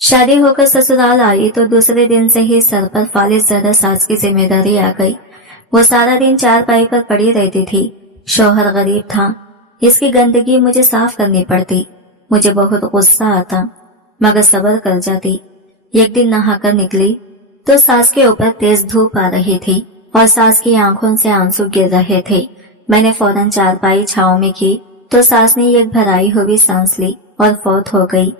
शादी होकर ससुराल आई तो दूसरे दिन से ही सर पर फालिस ज्यादा सास की जिम्मेदारी आ गई। वो सारा दिन चारपाई पर पड़ी रहती थी। शौहर गरीब था, इसकी गंदगी मुझे साफ करनी पड़ती। मुझे बहुत गुस्सा आता मगर सब्र कर जाती। एक दिन नहाकर निकली तो सास के ऊपर तेज धूप आ रही थी और सास की आंखों से आंसू गिर रहे थे। मैंने फौरन चारपाई छांव में की तो सास ने एक भराई हुई सांस ली और फौत हो गई।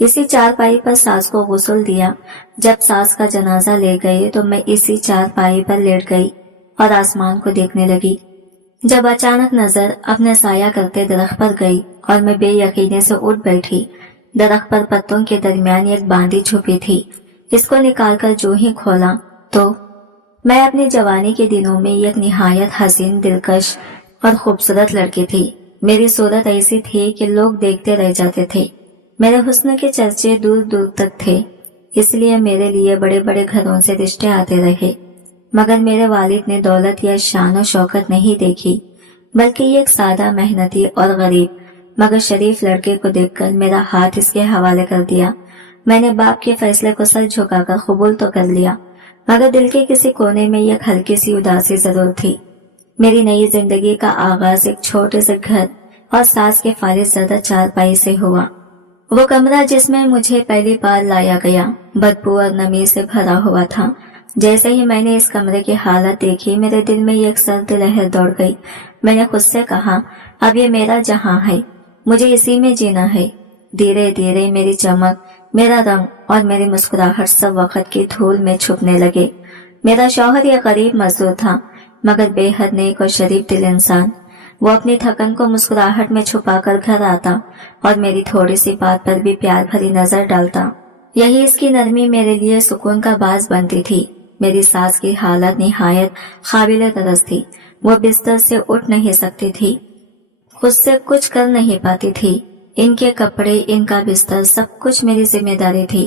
इसी चारपाई पर सास को गुस्ल दिया। जब सास का जनाजा ले गए तो मैं इसी चारपाई पर लेट गई और आसमान को देखने लगी। जब अचानक नजर अपने साया करते दरख्त पर गई और मैं बेयकीनी से उठ बैठी। दरख्त पर पत्तों के दरमियान एक बांदी छुपी थी। इसको निकालकर जो ही खोला तो मैं अपनी जवानी के दिनों में एक निहायत हसीन, दिलकश और खूबसूरत लड़की थी। मेरी सूरत ऐसी थी कि लोग देखते रह जाते थे। मेरे हुस्न के चर्चे दूर दूर तक थे, इसलिए मेरे लिए बड़े बड़े घरों से रिश्ते आते रहे। मगर मेरे वालिद ने दौलत या शान और शौकत नहीं देखी, बल्कि एक सादा, मेहनती और गरीब मगर शरीफ लड़के को देखकर मेरा हाथ इसके हवाले कर दिया। मैंने बाप के फैसले को सर झुकाकर कबूल तो कर लिया, मगर दिल के किसी कोने में एक हल्की सी उदासी जरूर थी। मेरी नई जिंदगी का आगाज एक छोटे से घर और सास के फालिस ज़्यादा चारपाई से हुआ। वो कमरा जिसमें मुझे पहली बार लाया गया बदबू और नमी से भरा हुआ था। जैसे ही मैंने इस कमरे की हालत देखी, मेरे दिल में एक सर्द लहर दौड़ गई। मैंने खुद से कहा, अब ये मेरा जहां है, मुझे इसी में जीना है। धीरे धीरे मेरी चमक, मेरा रंग और मेरी मुस्कुराहट सब वक्त की धूल में छुपने लगे। मेरा शौहर एक गरीब मजदूर था, मगर बेहद नेक और शरीफ दिल इंसान। वो अपनी थकन को मुस्कुराहट में छुपाकर घर आता और मेरी थोड़ी सी बात पर भी प्यार भरी नजर डालता। यही इसकी नरमी मेरे लिए सुकून का बाज बनती थी। मेरी सास की हालत निहायत काबिल तरस थी। वो बिस्तर से उठ नहीं सकती थी, खुद से कुछ कर नहीं पाती थी। इनके कपड़े, इनका बिस्तर, सब कुछ मेरी जिम्मेदारी थी।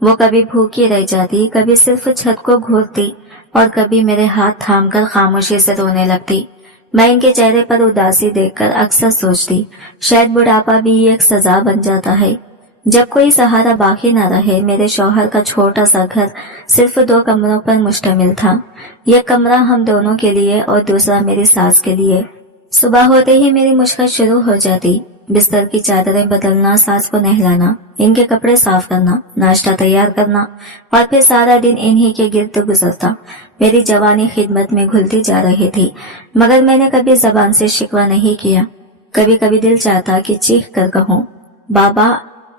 वो कभी भूखी रह जाती, कभी सिर्फ छत को घूरती और कभी मेरे हाथ थामकर खामोशी से रोने लगती। मैं इनके चेहरे पर उदासी देखकर अक्सर सोचती, शायद बुढ़ापा भी एक सजा बन जाता है। जब कोई सहारा बाकी न रहे। मेरे शौहर का छोटा सा घर सिर्फ 2 कमरों पर मुश्तमिल था। एक कमरा हम दोनों के लिए और दूसरा मेरी सास के लिए। सुबह होते ही मेरी मुश्किल शुरू हो जाती। बिस्तर की चादरें बदलना, सास को नहलाना, इनके कपड़े साफ करना, नाश्ता तैयार करना और फिर सारा दिन इन्हीं के गिर्द गुजरता। मेरी जवानी खिदमत में घुलती जा रही थी, मगर मैंने कभी जबान से शिकवा नहीं किया। कभी कभी दिल चाहता कि चीख कर कहूँ, बाबा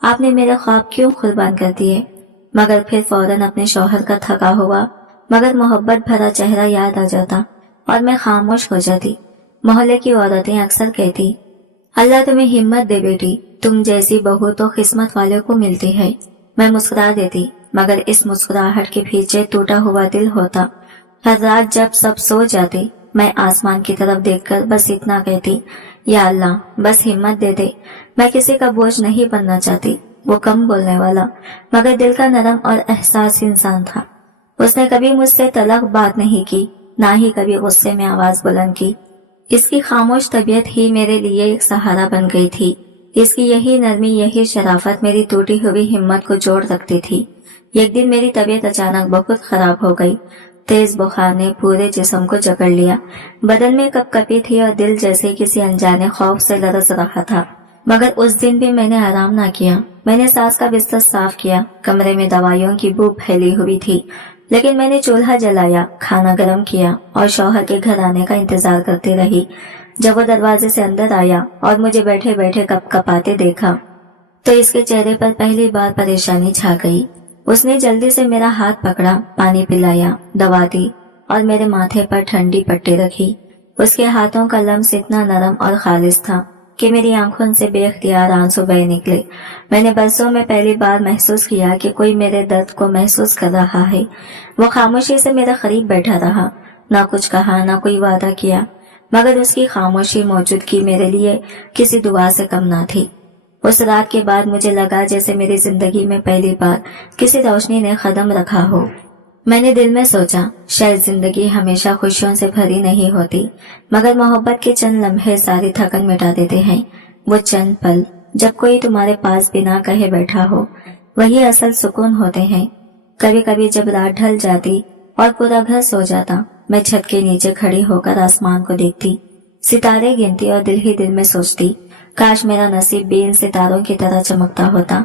आपने मेरे ख्वाब क्यों कुर्बान कर दिए। मगर फिर फौरन अपने शौहर का थका हुआ मगर मोहब्बत भरा चेहरा याद आ जाता और मैं खामोश हो जाती। मोहल्ले की औरतें अक्सर कहती, अल्लाह तुम्हें हिम्मत दे बेटी, तुम जैसी बहू तो किस्मत वालों को मिलती है। मैं मुस्कुरा देती, मगर इस मुस्कुराहट के पीछे टूटा हुआ दिल होता। हर रात जब सब सो जाते, मैं आसमान की तरफ देखकर बस इतना कहती, या अल्लाह बस हिम्मत दे दे। मैं किसी का बोझ नहीं बनना चाहती। वो कम बोलने वाला मगर दिल का नरम और एहसास इंसान था। उसने कभी मुझसे तलख बात नहीं की, ना ही कभी गुस्से में आवाज बुलंद की। इसकी खामोश तबीयत ही मेरे लिए एक सहारा बन गई थी। इसकी यही नरमी, यही शराफत मेरी टूटी हुई हिम्मत को जोड़ रखती थी। एक दिन मेरी तबीयत अचानक बहुत खराब हो गई। तेज बुखार ने पूरे जिस्म को जकड़ लिया। बदन में कपकपी थी और दिल जैसे किसी अनजाने खौफ से लरस रहा था। मगर उस दिन भी मैंने आराम ना किया। मैंने सास का बिस्तर साफ किया। कमरे में दवाइयों की बू फैली हुई थी, लेकिन मैंने चूल्हा जलाया, खाना गर्म किया और शौहर के घर आने का इंतजार करती रही। जब वो दरवाजे से अंदर आया और मुझे बैठे बैठे कपकपाते देखा तो इसके चेहरे पर पहली बार परेशानी छा गई। उसने जल्दी से मेरा हाथ पकड़ा, पानी पिलाया, दवा दी और मेरे माथे पर ठंडी पट्टी रखी। उसके हाथों का लम्स इतना नरम और खालिस था कि मेरी आंखों से बेख्तियार आंसू बह निकले। मैंने बरसों में पहली बार महसूस किया कि कोई मेरे दर्द को महसूस कर रहा है। वो खामोशी से मेरे करीब बैठा रहा, ना कुछ कहा, ना कोई वादा किया, मगर उसकी खामोशी मौजूदगी मेरे लिए किसी दुआ से कम ना थी। उस रात के बाद मुझे लगा जैसे मेरी जिंदगी में पहली बार किसी रोशनी ने कदम रखा हो। मैंने दिल में सोचा, शायद जिंदगी हमेशा खुशियों से भरी नहीं होती, मगर मोहब्बत के चंद लम्हे सारी थकन मिटा देते हैं। वो चंद पल जब कोई तुम्हारे पास बिना कहे बैठा हो, वही असल सुकून होते हैं। कभी कभी जब रात ढल जाती और पूरा घर सो जाता, मैं छत के नीचे खड़ी होकर आसमान को देखती, सितारे गिनती और दिल ही दिल में सोचती, काश मेरा नसीब भी इन सितारों की तरह चमकता होता।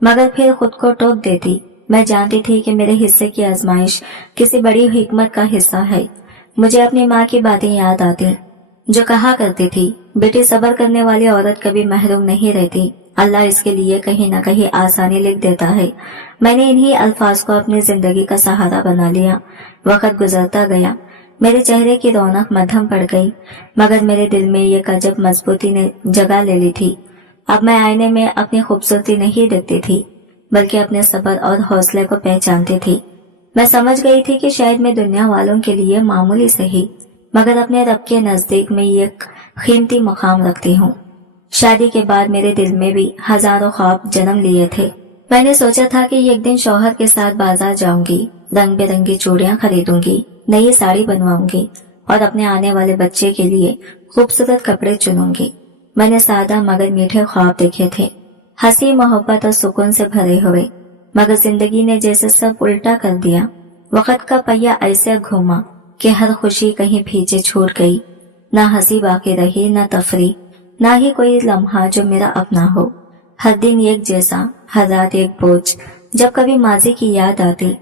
मगर फिर खुद को टोक देती। मैं जानती थी कि मेरे हिस्से की आजमाइश किसी बड़ी हिकमत का हिस्सा है। मुझे अपनी माँ की बातें याद आती, जो कहा करती थी, बेटी सब्र करने वाली औरत कभी महरूम नहीं रहती, अल्लाह इसके लिए कहीं न कहीं आसानी लिख देता है। मैंने इन्हीं अल्फाज को अपनी जिंदगी का सहारा बना लिया। वक्त गुजरता गया, मेरे चेहरे की रौनक मध्यम पड़ गई, मगर मेरे दिल में ये अजब मजबूती ने जगह ले ली थी। अब मैं आईने में अपनी खूबसूरती नहीं देखती थी, बल्कि अपने सब्र और हौसले को पहचानती थी। मैं समझ गई थी कि शायद मैं दुनिया वालों के लिए मामूली सही, मगर अपने रब के नजदीक में ये कीमती मकाम रखती हूँ। शादी के बाद मेरे दिल में भी हजारों ख्वाब जन्म लिए थे। मैंने सोचा था कि एक दिन शौहर के साथ बाजार जाऊंगी, रंग बिरंगी चूड़ियां खरीदूंगी, नई साड़ी बनवाऊंगी और अपने आने वाले बच्चे के लिए खूबसूरत कपड़े चुनूंगी। मैंने सादा मगर मीठे ख्वाब देखे थे, हंसी मोहब्बत और सुकून से भरे हुए, मगर जिंदगी ने जैसे सब उल्टा कर दिया। वक्त का पहिया ऐसे घूमा कि हर खुशी कहीं पीछे छूट गई। न हंसी बाकी रही, न तफरी, न ही कोई लम्हा जो मेरा अपना हो। हर दिन एक जैसा, हर रात एक बोझ। जब कभी माजी की याद आती,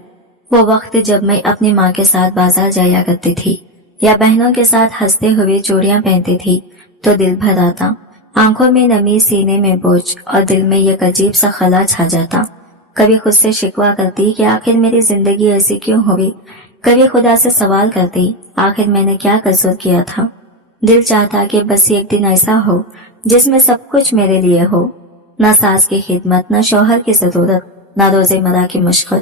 वो वक्त जब मैं अपनी माँ के साथ बाजार जाया करती थी या बहनों के साथ हंसते हुए चूड़ियां पहनती थी, तो दिल भर आता, आंखों में नमी, सीने में बोझ और दिल में एक अजीब सा खला छा जाता। कभी खुद से शिकवा करती कि आखिर मेरी जिंदगी ऐसी क्यों हुई। कभी खुदा से सवाल करती, आखिर मैंने क्या कसूर किया था। दिल चाहता कि बस एक दिन ऐसा हो जिसमें सब कुछ मेरे लिए हो, न सास की खिदमत, न शौहर की जरूरत, न रोजेमर्रा की मुश्किल,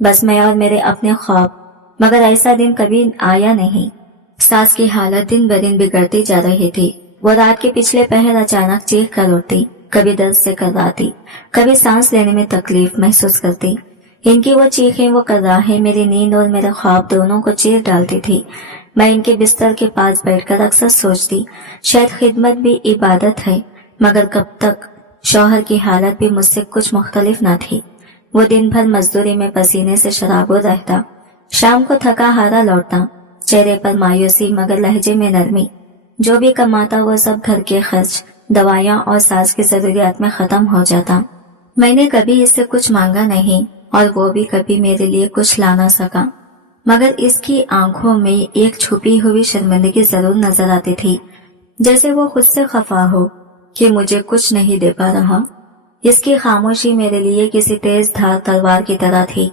बस मैं और मेरे अपने ख्वाब। मगर ऐसा दिन कभी आया नहीं। सास की हालत दिन ब दिन बिगड़ती जा रही थी। वो रात के पिछले पहर अचानक चीख कर उठती, कभी दर्द से कर्राती, कभी सांस लेने में तकलीफ महसूस करती। इनकी वो चीखें, वो कर्राहें मेरी नींद और मेरे ख्वाब दोनों को चीर डालती थी। मैं इनके बिस्तर के पास बैठकर अक्सर सोचती, शायद खिदमत भी इबादत है, मगर कब तक। शौहर की हालत भी मुझसे कुछ मुख्तलिफ न थी। वो दिन भर मजदूरी में पसीने से शराबोर रहता, शाम को थका हारा लौटता, चेहरे पर मायूसी मगर लहजे में नरमी। जो भी कमाता वो सब घर के खर्च, दवाइयाँ और सास की जरूरियात में खत्म हो जाता। मैंने कभी इससे कुछ मांगा नहीं और वो भी कभी मेरे लिए कुछ ला ना सका, मगर इसकी आंखों में एक छुपी हुई शर्मिंदगी जरूर नजर आती थी, जैसे वो खुद से खफा हो कि मुझे कुछ नहीं दे पा रहा। इसकी खामोशी मेरे लिए किसी तेज धार तलवार की तरह थी।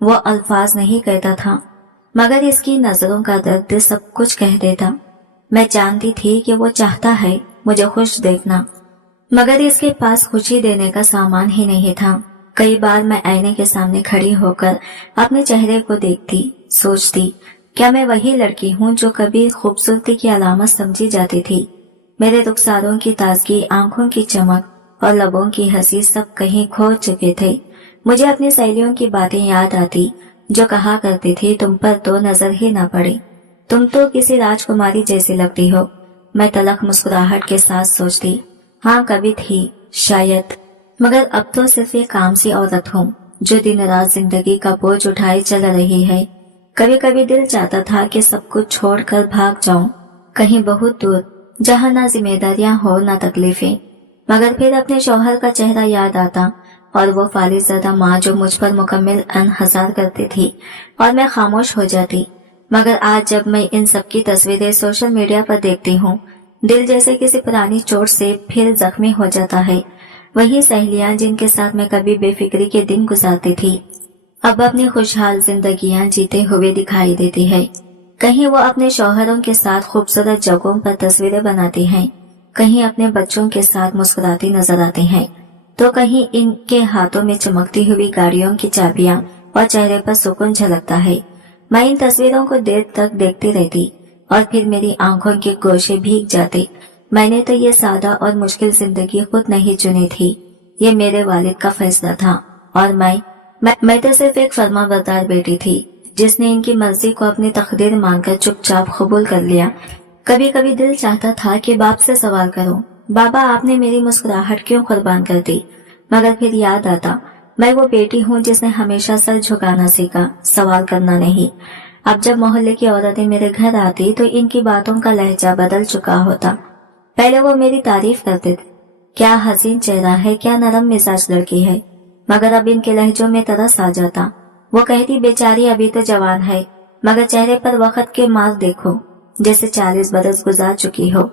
वो अल्फाज नहीं कहता था, मगर इसकी नजरों का दर्द सब कुछ कह देता। मैं जानती थी कि वो चाहता है मुझे खुश देखना, मगर इसके पास खुशी देने का सामान ही नहीं था। कई बार मैं आईने के सामने खड़ी होकर अपने चेहरे को देखती, सोचती, क्या मैं वही लड़की हूँ जो कभी खूबसूरती की अलामत समझी जाती थी। मेरे रुखसारों की ताजगी, आंखों की चमक और लबों की हंसी सब कहीं खो चुके थे। मुझे अपनी सहेलियों की बातें याद आती, जो कहा करती थी, तुम पर तो नजर ही न पड़े, तुम तो किसी राजकुमारी जैसी लगती हो। मैं तलख मुस्कुराहट के साथ सोचती, हाँ कभी थी शायद, मगर अब तो सिर्फ एक काम सी औरत हूँ जो दिन रात जिंदगी का बोझ उठाए चल रही है। कभी कभी दिल चाहता था कि सब कुछ छोड़कर भाग जाऊं, कहीं बहुत दूर, जहाँ ना जिम्मेदारियां हो ना तकलीफें। मगर फिर अपने शौहर का चेहरा याद आता और वो फालिज़दा माँ जो मुझ पर मुकम्मल अनहसार करती थी और मैं खामोश हो जाती। मगर आज जब मैं इन सब की तस्वीरें सोशल मीडिया पर देखती हूँ, दिल जैसे किसी पुरानी चोट से फिर जख्मी हो जाता है। वही सहेलियां जिनके साथ मैं कभी बेफिक्री के दिन गुजारती थी, अब अपनी खुशहाल जिंदगियां जीते हुए दिखाई देती है। कहीं वो अपने शौहरों के साथ खूबसूरत जगहों पर तस्वीरें बनाती हैं, कहीं अपने बच्चों के साथ मुस्कुराती नजर आती हैं, तो कहीं इनके हाथों में चमकती हुई गाड़ियों की चाबियां और चेहरे पर सुकून झलकता है। मैं इन तस्वीरों को देर तक देखती रहती और फिर मेरी आंखों के गोशे भीग जाते। मैंने तो ये सादा और मुश्किल जिंदगी खुद नहीं चुनी थी, ये मेरे वालिद का फैसला था और मैं तो सिर्फ एक फर्माबरदार बेटी थी जिसने इनकी मर्जी को अपनी तकदीर मानकर चुपचाप कबूल कर लिया। कभी कभी दिल चाहता था कि बाप से सवाल करूं, बाबा आपने मेरी मुस्कुराहट क्यों कुर्बान कर दी, मगर फिर याद आता मैं वो बेटी हूँ जिसने हमेशा सर झुकाना सीखा, सवाल करना नहीं। अब जब मोहल्ले की औरतें मेरे घर आती तो इनकी बातों का लहजा बदल चुका होता। पहले वो मेरी तारीफ करते थे, क्या हसीन चेहरा है, क्या नरम मिजाज लड़की है, मगर अब इनके लहजों में तरस आ जाता। वो कहती, बेचारी अभी तो जवान है, मगर चेहरे पर वक्त के मार्क देखो, जैसे 40 बरस गुजार चुकी हो।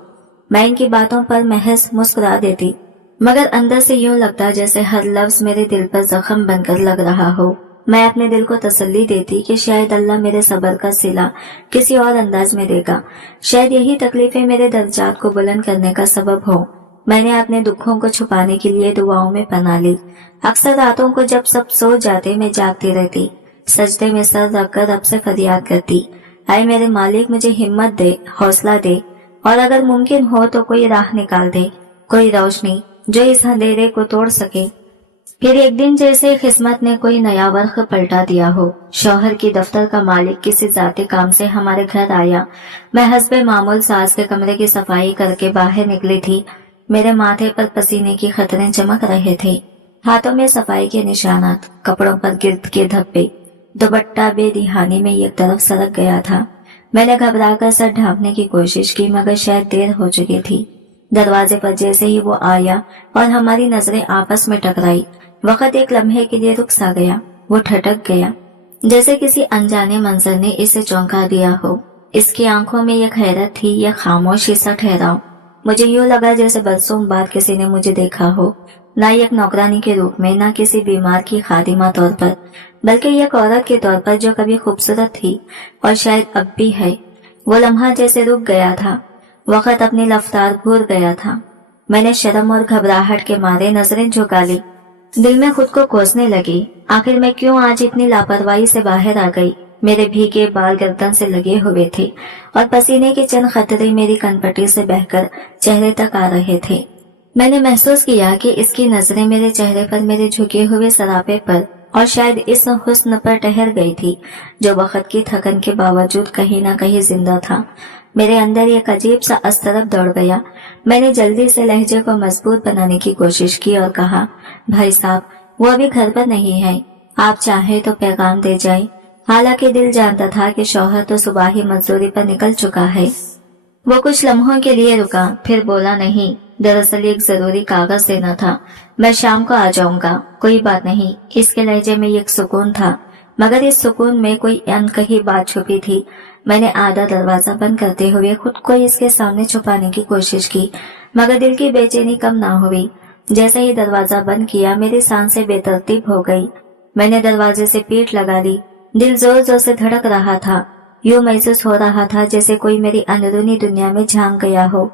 मैं इनकी बातों पर महज मुस्कुरा देती, मगर अंदर से यूं लगता जैसे हर लफ्ज मेरे दिल पर जख्म बनकर लग रहा हो। मैं अपने दिल को तसल्ली देती कि शायद अल्लाह मेरे सब्र का सिला किसी और अंदाज में देगा, शायद यही तकलीफें मेरे दर्जात को बुलंद करने का सबब हो। मैंने अपने दुखों को छुपाने के लिए दुआओं में पनाह ली। अक्सर रातों को जब सब सो जाते मैं जागती रहती, सजदे में सर रखकर रब से फरियाद करती, आए मेरे मालिक मुझे हिम्मत दे, हौसला दे, और अगर मुमकिन हो तो कोई राह निकाल दे, कोई रोशनी जो इस अंधेरे को तोड़ सके। फिर एक दिन जैसे किस्मत ने कोई नया वर्क पलटा दिया हो, शौहर की दफ्तर का मालिक किसी जाती काम से हमारे घर आया। मैं हस्बे मामूल सास के कमरे की सफाई करके बाहर निकली थी। मेरे माथे पर पसीने की खतरें चमक रहे थे, हाथों में सफाई के निशानात, कपड़ों पर गिर्द के धब्बे, दुपट्टा बेदिहानी में एक तरफ सरक गया था। मैंने घबराकर सर ढांपने की कोशिश की, मगर शायद देर हो चुकी थी। दरवाजे पर जैसे ही वो आया और हमारी नजरें आपस में टकराई, वक्त एक लम्हे के लिए रुक सा गया। वो ठटक गया, जैसे किसी अनजाने मंजर ने इसे चौंका दिया हो। इसकी आंखों में एक हैरत थी, यह खामोशी सा ठहराव। मुझे यूं लगा जैसे बरसों बाद किसी ने मुझे देखा हो, न एक नौकरानी के रूप में, न किसी बीमार की खादिमा तौर पर, बल्कि एक औरत के तौर पर जो कभी खूबसूरत थी और शायद अब भी है। वो लम्हा जैसे रुक गया था, वक्त अपनी रफ्तार भूल गया था। मैंने शर्म और घबराहट के मारे नजरें झुका ली, दिल में खुद को कोसने लगी। आखिर मैं क्यों आज इतनी लापरवाही से बाहर आ गई। मेरे भीगे बाल गर्दन से लगे हुए थे और पसीने के चंद कतरे मेरी कनपटी से बहकर चेहरे तक आ रहे थे। मैंने महसूस किया कि इसकी नजरें मेरे चेहरे पर, मेरे झुके हुए सरापे पर और शायद इस हुस्न पर ठहर गई थी जो वक्त की थकन के बावजूद कहीं न कहीं जिंदा था। मेरे अंदर एक अजीब सा अस्तरब दौड़ गया। मैंने जल्दी से लहजे को मजबूत बनाने की कोशिश की और कहा, भाई साहब, वो अभी घर पर नहीं है, आप चाहे तो पैगाम दे जाए। हालांकि दिल जानता था कि शौहर तो सुबह ही मजदूरी पर निकल चुका है। वो कुछ लम्हों के लिए रुका, फिर बोला, नहीं, दरअसल एक जरूरी कागज देना था, मैं शाम को आ जाऊंगा। कोई बात नहीं। इसके लहजे में एक सुकून था, मगर इस सुकून में कोई अनकही बात छुपी थी। मैंने आधा दरवाजा बंद करते हुए खुद को इसके सामने छुपाने की कोशिश की, मगर दिल की बेचैनी कम ना हुई। जैसे ही दरवाजा बंद किया मेरी सांसें बेतरतीब हो गई। मैंने दरवाजे से पीठ लगा ली। दिल जोर जोर से धड़क रहा था। यूं महसूस हो रहा था जैसे कोई मेरी अंदरूनी दुनिया में झांक गया हो,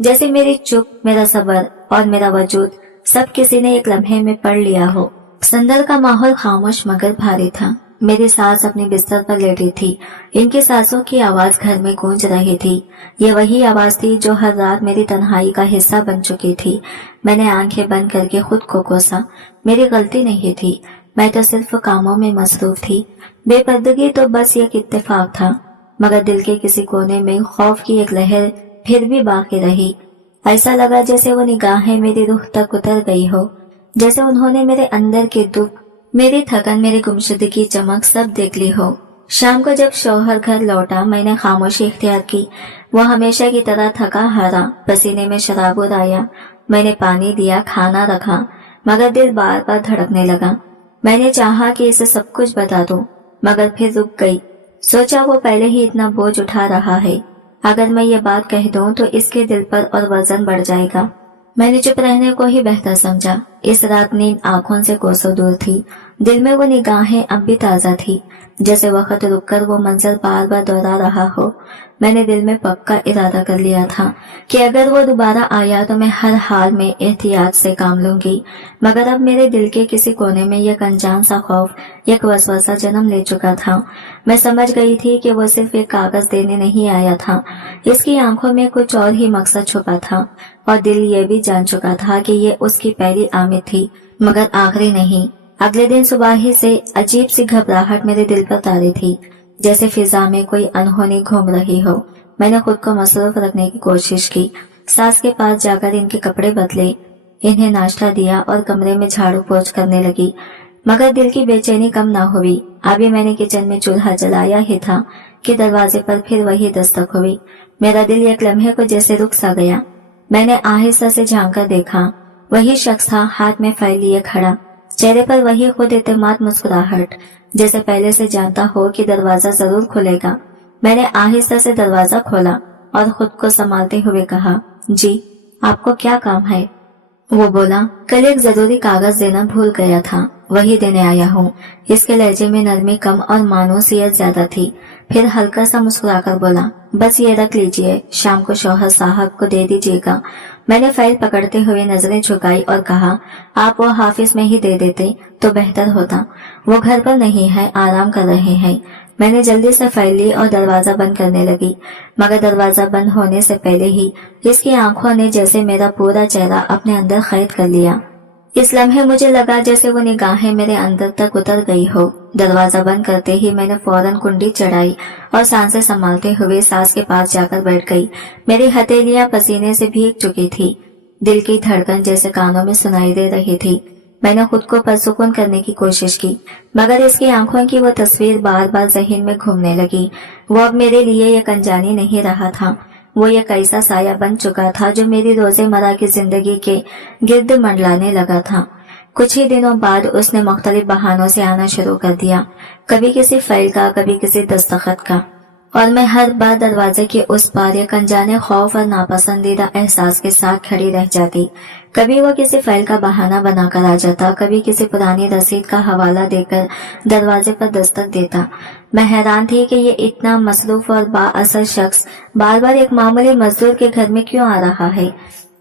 जैसे मेरी चुप, मेरा सब्र और मेरा वजूद सब किसी ने एक लम्हे में पढ़ लिया हो। संदर का माहौल खामोश मगर भारी था। मेरी सास अपने बिस्तर पर लेटी थी। इनकी सांसों की आवाज घर में गूंज रही थी। ये वही आवाज थी जो हर रात मेरी तन्हाई का हिस्सा बन चुकी थी। मैंने आंखें बंद करके खुद को कोसा। मेरी गलती नहीं थी, मैं तो सिर्फ कामों में मसरूफ थी। बेपर्दगी तो बस एक इत्तेफाक था, मगर दिल के किसी कोने में खौफ की एक लहर फिर भी बाकी रही। ऐसा लगा जैसे वो निगाहें मेरी रूह तक उतर गई हो, जैसे उन्होंने मेरे अंदर के दुख, मेरी थकन, मेरी गुमशुदगी, चमक सब देख ली हो। शाम को जब शौहर घर लौटा मैंने खामोशी इख्तियार की। वो हमेशा की तरह थका हारा, पसीने में शराबुर आया। मैंने पानी दिया, खाना रखा, मगर दिल बार बार धड़कने लगा। मैंने चाहा कि इसे सब कुछ बता दूं, मगर फिर रुक गई। सोचा वो पहले ही इतना बोझ उठा रहा है, अगर मैं ये बात कह दूं तो इसके दिल पर और वजन बढ़ जाएगा। मैंने चुप रहने को ही बेहतर समझा। इस रात नींद आंखों से कोसों दूर थी। दिल में वो निगाहें अब भी ताजा थी, जैसे वक्त रुककर वो मंजर बार बार दोहरा रहा हो। मैंने दिल में पक्का इरादा कर लिया था कि अगर वो दोबारा आया तो मैं हर हाल में एहतियात से काम लूंगी। मगर अब मेरे दिल के किसी कोने में एक अनजान सा खौफ, एक वसवसा जन्म ले चुका था। मैं समझ गई थी कि वो सिर्फ एक कागज देने नहीं आया था, इसकी आंखों में कुछ और ही मकसद छुपा था। और दिल ये भी जान चुका था कि ये उसकी पहली आमद थी, मगर आखिरी नहीं। अगले दिन सुबह ही से अजीब सी घबराहट मेरे दिल पर तारी थी, जैसे फिजा में कोई अनहोनी घूम रही हो। मैंने खुद को मसरूफ रखने की कोशिश की। सास के पास जाकर इनके कपड़े बदले, इन्हें नाश्ता दिया और कमरे में झाड़ू पोंछ करने लगी। मगर दिल की बेचैनी कम न हुई। अभी मैंने किचन में चूल्हा जलाया ही था कि दरवाजे पर फिर वही दस्तक हुई। मेरा दिल एक लम्हे को जैसे रुक सा गया। मैंने आहिस्ता से झांक कर देखा। वही शख्स था, हाथ में फाइल लिए खड़ा, चेहरे पर वही खुद एतमाद मुस्कुराहट, जैसे पहले से जानता हो कि दरवाजा जरूर खुलेगा। मैंने आहिस्ता से दरवाजा खोला और खुद को संभालते हुए कहा, जी आपको क्या काम है? वो बोला, कल एक जरूरी कागज देना भूल गया था, वही देने आया हूँ। इसके लहजे में नरमी कम और मानूसियत ज्यादा थी। फिर हल्का सा मुस्कुराकर बोला, बस ये रख लीजिए, शाम को शौहर साहब को दे दीजिएगा। मैंने फाइल पकड़ते हुए नजरें झुकाई और कहा, आप वो हाफिज में ही दे देते तो बेहतर होता। वो घर पर नहीं है, आराम कर रहे हैं। मैंने जल्दी से फाइल ली और दरवाजा बंद करने लगी, मगर दरवाजा बंद होने से पहले ही इसकी आंखों ने जैसे मेरा पूरा चेहरा अपने अंदर कैद कर लिया। इस लम्हे मुझे लगा जैसे वो निगाहें मेरे अंदर तक उतर गई हो। दरवाजा बंद करते ही मैंने फौरन कुंडी चढ़ाई और सांसें संभालते हुए सास के पास जाकर बैठ गई। मेरी हथेलियां पसीने से भीग चुकी थी। दिल की धड़कन जैसे कानों में सुनाई दे रही थी। मैंने खुद को परसुकून करने की कोशिश की, मगर इसकी आंखों की वो तस्वीर बार बार ज़हन में घूमने लगी। वो अब मेरे लिए एक अनजानी नहीं रहा था। वो एक ऐसा साया बन चुका था जो मेरी रोजेमर्रा की जिंदगी के गिर्द मंडलाने लगा था। कुछ ही दिनों बाद उसने मुख्तलिफ बहानों से आना शुरू कर दिया, कभी किसी फाइल का, कभी किसी दस्तखत का, और मैं हर बार दरवाजे के उस पार एक अनजाने खौफ और नापसंदीदा एहसास के साथ खड़ी रह जाती। कभी वो किसी फाइल का बहाना बनाकर आ जाता, कभी किसी पुरानी रसीद का हवाला देकर दरवाजे पर दस्तक देता। मैं हैरान थी कि ये इतना मसरूफ और बाअसर शख्स बार बार एक मामूली मजदूर के घर में क्यों आ रहा है।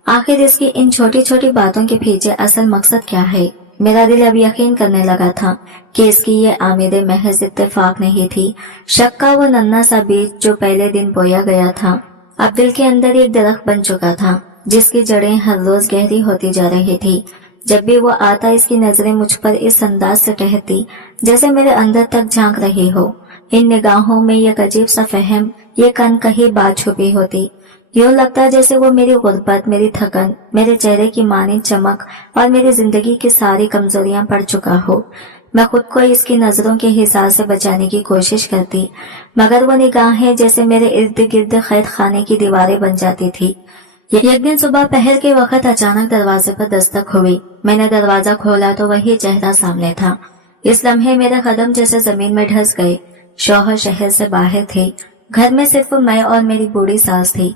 आखिर इसकी इन छोटी छोटी बातों के पीछे असल मकसद क्या है? मेरा दिल अब यकीन करने लगा था कि इसकी ये आमिद महज इत्तेफाक नहीं थी। शक का वो नन्हा सा बीज जो पहले दिन बोया गया था, अब दिल के अंदर एक दरख्त बन चुका था, जिसकी जड़ें हर रोज गहरी होती जा रही थी। जब भी वो आता, इसकी नजरें मुझ पर इस अंदाज से ठहरती जैसे मेरे अंदर तक झांक रही हो। इन निगाहों में एक अजीब सा फहम, ये कही बात छुपी होती। यूं लगता जैसे वो मेरी गुर्बत, मेरी थकन, मेरे चेहरे की मानी चमक और मेरी जिंदगी की सारी कमजोरियां पढ़ चुका हो। मैं खुद को इसकी नजरों के हिसाब से बचाने की कोशिश करती, मगर वो निगाहें जैसे मेरे इर्द गिर्द कैद खाने की दीवारें बन जाती थी। एक दिन सुबह पहर के वक्त अचानक दरवाजे पर दस्तक हुई। मैंने दरवाजा खोला तो वही चेहरा सामने था। इस लम्हे मेरे कदम जैसे जमीन में धंस गए। शौहर शहर से बाहर थे, घर में सिर्फ मैं और मेरी बूढ़ी सास थी।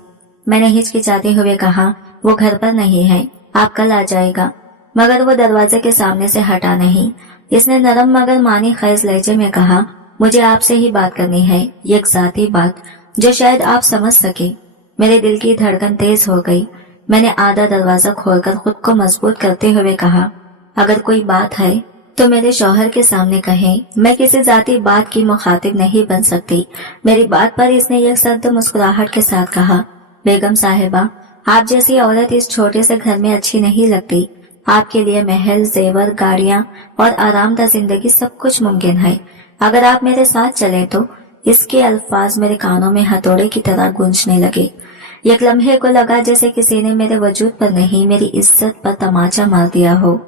मैंने हिचकिचाते हुए कहा, वो घर पर नहीं है, आप कल आ जाएगा। मगर वो दरवाजे के सामने से हटा नहीं। इसने नरम मगर मानी खैज लहजे में कहा, मुझे आपसे ही बात करनी है, एक ज़ाती बात जो शायद आप समझ सके। मेरे दिल की धड़कन तेज हो गई। मैंने आधा दरवाजा खोलकर खुद को मजबूत करते हुए कहा, अगर कोई बात है तो मेरे शौहर के सामने कहें, मैं किसी जाती बात की मुखातिब नहीं बन सकती। मेरी बात पर इसने एक सर्द मुस्कुराहट के साथ कहा, बेगम साहिबा, आप जैसी औरत इस छोटे से घर में अच्छी नहीं लगती। आपके लिए महल, जेवर, गाड़ियां और आरामदा जिंदगी सब कुछ मुमकिन है, अगर आप मेरे साथ चलें तो। इसके अल्फाज मेरे कानों में हथौड़े की तरह गूंजने लगे। एक लम्हे को लगा जैसे किसी ने मेरे वजूद पर नहीं, मेरी इज्जत पर तमाचा मार दिया हो।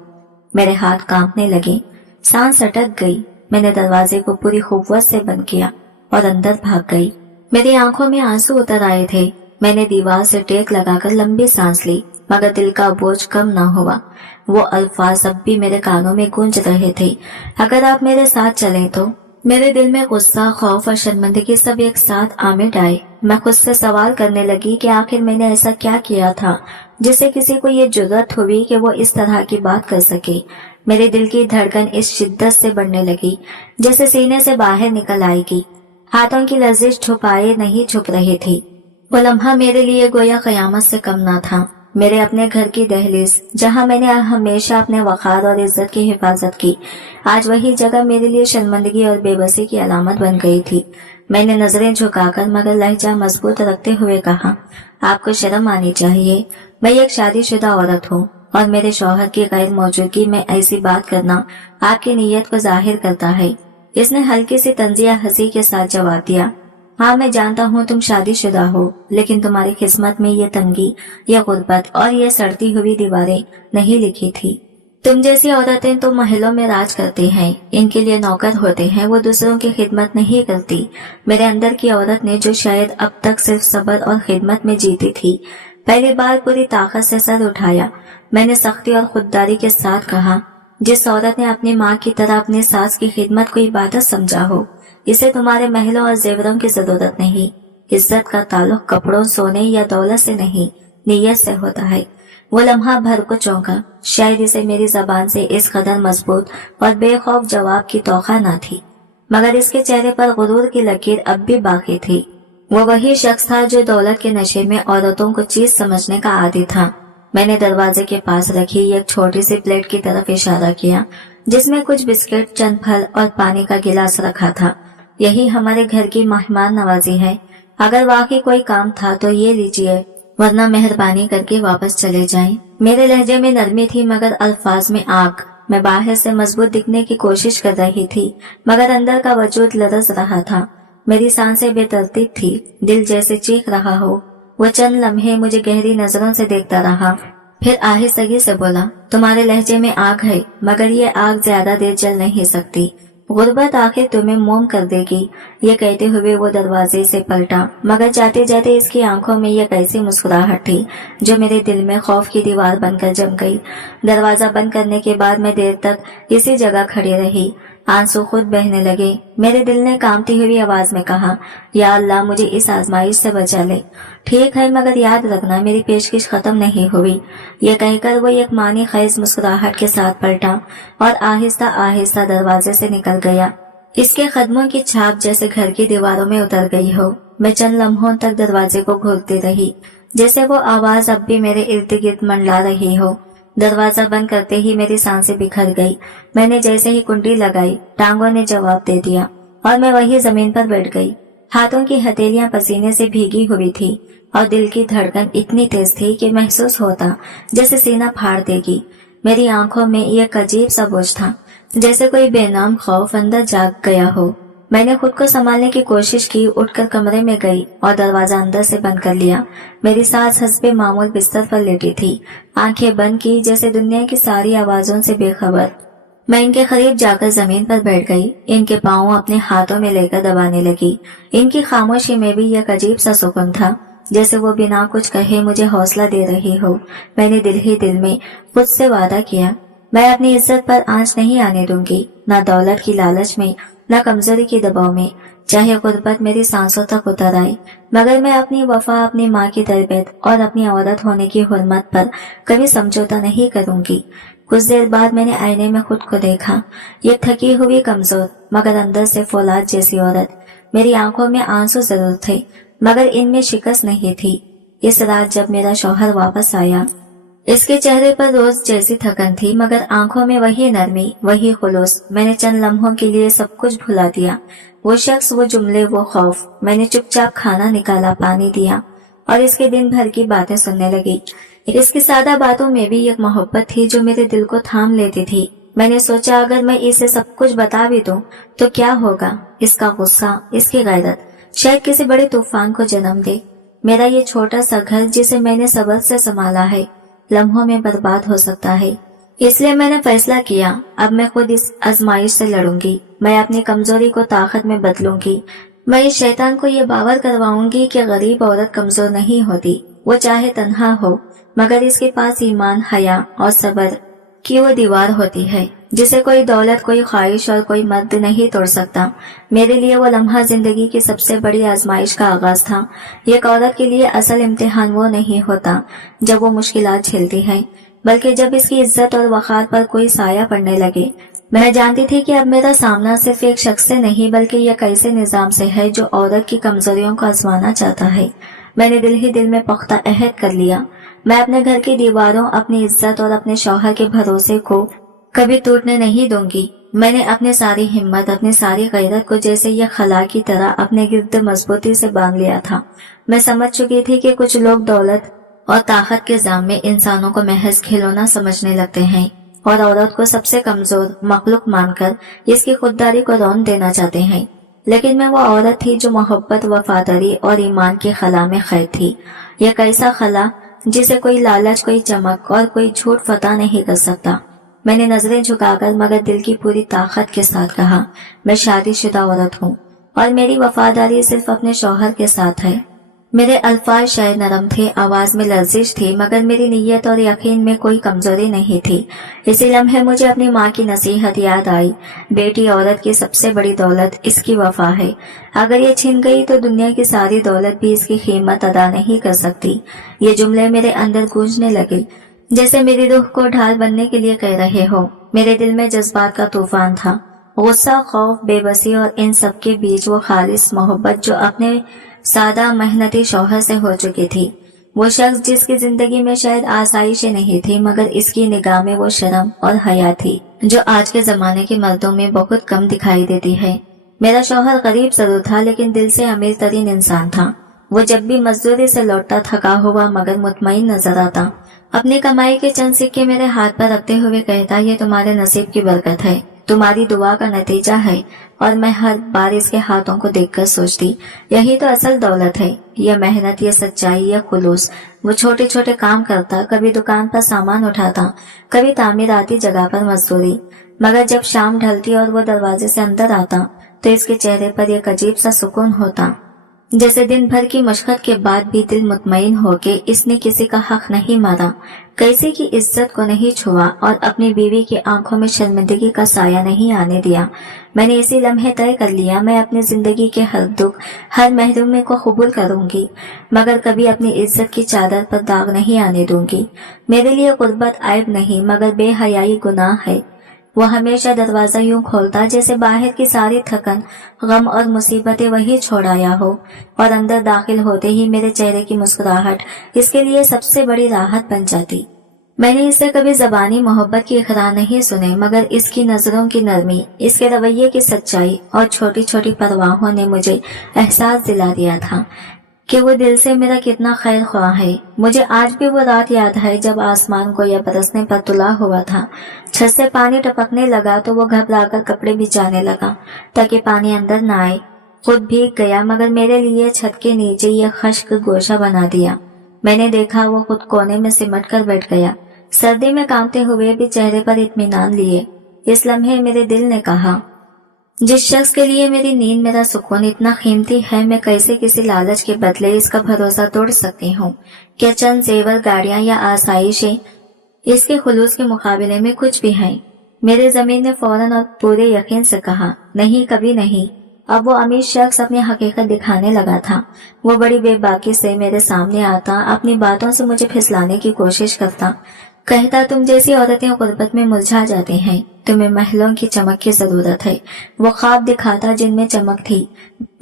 मेरे हाथ कांपने लगे, सांस अटक गई। मैंने दरवाजे को पूरी कुव्वत से बंद किया और अंदर भाग गई। मेरी आंखों में आंसू उतर आए थे। मैंने दीवार से टेक लगाकर लंबी सांस ली, मगर दिल का बोझ कम न हुआ। वो अल्फाज अब भी मेरे कानों में गूंज रहे थे, अगर आप मेरे साथ चलें तो। मेरे दिल में गुस्सा, खौफ और शर्मिंदगी सब एक साथ आमिर आए। मैं खुद से सवाल करने लगी कि आखिर मैंने ऐसा क्या किया था जिससे किसी को ये जुर्रत हुई कि वो इस तरह की बात कर सके। मेरे दिल की धड़कन इस शिद्दत से बढ़ने लगी जैसे सीने से बाहर निकल आएगी। हाथों की लर्जिश छुपाए नहीं छुप रही थी। वो लम्हा मेरे लिए गोया कयामत से कम ना था। मेरे अपने घर की दहलीज, जहाँ मैंने हमेशा अपने वक़ार और इज्जत की हिफाजत की, आज वही जगह मेरे लिए शर्मिंदगी और बेबसी की अलामत बन गई थी। मैंने नजरें झुकाकर मगर लहजा मजबूत रखते हुए कहा, आपको शर्म आनी चाहिए। मैं एक शादीशुदा औरत हूँ और मेरे शौहर की गैर मौजूदगी में ऐसी बात करना आपकी नीयत को जाहिर करता है। इसने हल्की सी तंजिया हंसी के साथ जवाब दिया, हाँ मैं जानता हूँ तुम शादीशुदा हो, लेकिन तुम्हारी किस्मत में ये तंगी, ये गुर्बत और ये सड़ती हुई दीवारें नहीं लिखी थी। तुम जैसी औरतें तो महलों में राज करती हैं, इनके लिए नौकर होते हैं, वो दूसरों की खिदमत नहीं करती। मेरे अंदर की औरत ने, जो शायद अब तक सिर्फ सब्र और खिदमत में जीती थी, पहली बार पूरी ताकत से सर उठाया। मैंने सख्ती और खुददारी के साथ कहा, जिस औरत ने अपनी माँ की तरह अपनी सास की खिदमत को इबादत समझा हो, इसे तुम्हारे महलों और जेवरों की जरूरत नहीं। इज्जत का ताल्लुक कपड़ों, सोने या दौलत से नहीं, नीयत से होता है। वो लम्हा भर को चौंका। शायद इसे मेरी जबान से इस कदर मजबूत और बेखौफ जवाब की तौखा न थी, मगर इसके चेहरे पर गुरूर की लकीर अब भी बाकी थी। वो वही शख्स था जो दौलत के नशे में औरतों को चीज समझने का आदी था। मैंने दरवाजे के पास रखी एक छोटी सी प्लेट की तरफ इशारा किया, जिसमें कुछ बिस्किट, चंद फल और पानी का गिलास रखा था। यही हमारे घर की मेहमान नवाजी है। अगर वाकई कोई काम था तो ये लीजिए, वरना मेहरबानी करके वापस चले जाएं। मेरे लहजे में नरमी थी मगर अल्फाज में आग। मैं बाहर से मजबूत दिखने की कोशिश कर रही थी, मगर अंदर का वजूद लरज रहा था। मेरी सांसें बेतरतीब थी, दिल जैसे चीख रहा हो। वो चंद लम्हे मुझे गहरी नजरों से देखता रहा, फिर आहिस्तगी से बोला, तुम्हारे लहजे में आग है, मगर ये आग ज्यादा देर जल नहीं सकती। गुर्बत आखिर तुम्हें मोम कर देगी। ये कहते हुए वो दरवाजे से पलटा, मगर जाते जाते इसकी आंखों में एक ऐसी मुस्कुराहट थी जो मेरे दिल में खौफ की दीवार बनकर जम गई। दरवाजा बंद करने के बाद मैं देर तक इसी जगह खड़ी रही। आंसू खुद बहने लगे। मेरे दिल ने कांपती हुई आवाज में कहा, या अल्लाह, मुझे इस आजमाइश से बचा ले। ठीक है, मगर याद रखना, मेरी पेशकश खत्म नहीं हुई। ये कहकर वो एक मानी खैज मुस्कुराहट के साथ पलटा और आहिस्ता आहिस्ता दरवाजे से निकल गया। इसके कदमों की छाप जैसे घर की दीवारों में उतर गई हो। मैं चंद लम्हों तक दरवाजे को घूरती रही, जैसे वो आवाज अब भी मेरे इर्द गिर्द मंडला रही हो। दरवाजा बंद करते ही मेरी सांसें बिखर गई। मैंने जैसे ही कुंडी लगाई, टांगों ने जवाब दे दिया और मैं वही जमीन पर बैठ गई। हाथों की हथेलियां पसीने से भीगी हुई थी और दिल की धड़कन इतनी तेज थी कि महसूस होता जैसे सीना फाड़ देगी। मेरी आंखों में एक अजीब सा बोझ था, जैसे कोई बेनाम खौफ अंदर जाग गया हो। मैंने खुद को संभालने की कोशिश की, उठकर कमरे में गई और दरवाजा अंदर से बंद कर लिया। मेरी सास हस्बे मामूल बिस्तर पर लेटी थी, आंखें बंद की, जैसे दुनिया की सारी आवाजों से बेखबर। मैं इनके करीब जाकर जमीन पर बैठ गई, इनके पांव अपने हाथों में लेकर दबाने लगी। इनकी खामोशी में भी एक अजीब सा सुकून था, जैसे वो बिना कुछ कहे मुझे हौसला दे रही हो। मैंने दिल ही दिल में खुद से वादा किया, मैं अपनी इज्जत पर आंच नहीं आने दूंगी, न दौलत की लालच में, न कमजोरी के दबाव में, चाहे गुर्बत मेरी सांसों तक उतर आए, मगर मैं अपनी वफा, अपनी माँ की तरबियत और अपनी औरत होने की हुर्मत पर कभी समझौता नहीं करूंगी। कुछ देर बाद मैंने आईने में खुद को देखा, ये थकी हुई, कमजोर, मगर अंदर से फौलाद जैसी औरत। मेरी आंखों में आंसू जरूर थे, मगर इनमें शिकस्त नहीं थी। इस रात जब मेरा शौहर वापस आया, इसके चेहरे पर रोज जैसी थकन थी, मगर आंखों में वही नरमी, वही खुलूस। मैंने चंद लम्हों के लिए सब कुछ भुला दिया। वो शख्स, वो जुमले, वो खौफ। मैंने चुपचाप खाना निकाला, पानी दिया और इसके दिन भर की बातें सुनने लगी। इसकी सादा बातों में भी एक मोहब्बत थी जो मेरे दिल को थाम लेती थी। मैंने सोचा, अगर मैं इसे सब कुछ बता भी दूं तो क्या होगा? इसका गुस्सा, इसकी गैरत शायद किसी बड़े तूफान को जन्म दे। मेरा ये छोटा सा घर, जिसे मैंने सब्र से संभाला है, लम्हों में बर्बाद हो सकता है। इसलिए मैंने फैसला किया, अब मैं खुद इस आजमाइश से लड़ूंगी। मैं अपनी कमजोरी को ताकत में बदलूंगी। मैं इस शैतान को ये बावर करवाऊंगी कि गरीब औरत कमजोर नहीं होती, वो चाहे तन्हा हो, मगर इसके पास ईमान, हया और सब्र की वो दीवार होती है जिसे कोई दौलत, कोई ख्वाहिश और कोई मर्द नहीं तोड़ सकता। मेरे लिए वो लम्हा जिंदगी की सबसे बड़ी आजमाइश का आगाज था। एक औरत के लिए असल इम्तिहान वो नहीं होता जब वो मुश्किलात झेलती है, बल्कि जब इसकी इज्जत और वक़ार पर कोई साया पड़ने लगे। मैं जानती थी कि अब मेरा सामना सिर्फ एक शख्स से नहीं, बल्कि एक ऐसे निजाम से है जो औरत की कमजोरियों को आजमाना चाहता है। मैंने दिल ही दिल में पुख्ता अहद कर लिया, मैं अपने घर की दीवारों, अपनी इज्जत और अपने शौहर के भरोसे को कभी टूटने नहीं दूंगी। मैंने अपनी सारी हिम्मत, अपनी सारी गैरत को जैसे ये खला की तरह अपने गिर्द मजबूती से बांध लिया था। मैं समझ चुकी थी कि कुछ लोग दौलत और ताकत के जाम में इंसानों को महज खिलौना समझने लगते हैं और औरत को सबसे कमजोर मखलूक मानकर इसकी खुददारी को रौन देना चाहते हैं। लेकिन मैं वो औरत थी जो मोहब्बत, वफादारी और ईमान की खला में खैर थी। यह कैसा खला जिसे कोई लालच, कोई चमक और कोई झूठ फतह नहीं कर सकता। मैंने नजरें झुकाकर मगर दिल की पूरी ताकत के साथ कहा, मैं शादीशुदा औरत हूँ और मेरी वफादारी सिर्फ अपने शौहर के साथ है। मेरे अल्फाज शायद नरम थे, आवाज में लर्जिश थी, मगर मेरी नीयत और यकीन में कोई कमजोरी नहीं थी। इसी लम्हे मुझे अपनी माँ की नसीहत याद आई, बेटी औरत की सबसे बड़ी दौलत इसकी वफा है। अगर ये छिन गई तो दुनिया की सारी दौलत भी इसकी कीमत अदा नहीं कर सकती। ये जुमले मेरे अंदर गूंजने लगे, जैसे मेरी रूह को ढाल बनने के लिए कह रहे हो। मेरे दिल में जज्बात का तूफान था, गुस्सा, खौफ, बेबसी और इन सब के बीच वो खालिस मोहब्बत जो अपने सादा मेहनती शौहर से हो चुकी थी। वो शख्स जिसकी जिंदगी में शायद आसाइशें नहीं थी, मगर इसकी निगाह में वो शर्म और हया थी जो आज के जमाने के मर्दों में बहुत कम दिखाई देती है। मेरा शौहर गरीब जरूर था, लेकिन दिल से अमीर तरीन इंसान था। वो जब भी मजदूरी से लौटता थका हुआ मगर मुतमईन नजर आता। अपनी कमाई के चंद सिक्के मेरे हाथ पर रखते हुए कहता, ये तुम्हारे नसीब की बरकत है, तुम्हारी दुआ का नतीजा है। और मैं हर बार इसके हाथों को देखकर सोचती, यही तो असल दौलत है, यह मेहनत, यह सच्चाई, यह खुलूस। वो छोटे छोटे काम करता, कभी दुकान पर सामान उठाता, कभी तामीराती जगह पर मजदूरी, मगर जब शाम ढलती और वो दरवाजे से अंदर आता तो इसके चेहरे पर एक अजीब सा सुकून होता, जैसे दिन भर की मशक्कत के बाद भी दिल मुतमईन हो के इसने किसी का हक नहीं मारा, किसी की इज्जत को नहीं छुआ और अपनी बीवी की आंखों में शर्मिंदगी का साया नहीं आने दिया। मैंने इसी लम्हे तय कर लिया, मैं अपनी जिंदगी के हर दुख, हर महरूमी को कबूल करूंगी, मगर कभी अपनी इज्जत की चादर पर दाग नहीं आने दूंगी। मेरे लिए गुर्बत आयब नहीं, मगर बेहयाई गुनाह है। वो हमेशा दरवाजा यूं खोलता जैसे बाहर की सारी थकन, गम और मुसीबतें वही छोड़ आया हो, और अंदर दाखिल होते ही मेरे चेहरे की मुस्कुराहट इसके लिए सबसे बड़ी राहत बन जाती। मैंने इससे कभी जबानी मोहब्बत की इकरार नहीं सुने, मगर इसकी नजरों की नरमी, इसके रवैये की सच्चाई और छोटी छोटी परवाहों ने मुझे एहसास दिला दिया था कि वो दिल से मेरा कितना खैर ख्वाह है। मुझे आज भी वो रात याद है जब आसमान को यह बरसने पर तुला हुआ था। छत से पानी टपकने लगा तो वो घबराकर कपड़े बिछाने लगा ताकि पानी अंदर न आए। खुद भीग गया, मगर मेरे लिए छत के नीचे यह खश्क गोशा बना दिया। मैंने देखा वो खुद कोने में सिमट कर बैठ गया, सर्दी में कांपते हुए भी चेहरे पर इत्मीनान लिए। इस लम्हे मेरे दिल ने कहा, जिस शख्स के लिए मेरी नींद, मेरा सुकून इतना कीमती है, मैं कैसे किसी लालच के बदले इसका भरोसा तोड़ सकती हूँ? क्या चंद जेवर, गाड़ियां या आसाइशें इसके खुलूस के मुकाबले में कुछ भी हैं? मेरे जमीन ने फौरन और पूरे यकीन से कहा, नहीं, कभी नहीं। अब वो अमीर शख्स अपनी हकीकत दिखाने लगा था। वो बड़ी बेबाकी से मेरे सामने आता, अपनी बातों से मुझे फिसलाने की कोशिश करता, कहता, तुम जैसी औरतें गुर्बत में मुरझा जाती हैं, तुम्हें महलों की चमक की जरूरत है। वो ख्वाब दिखाता जिनमें चमक थी,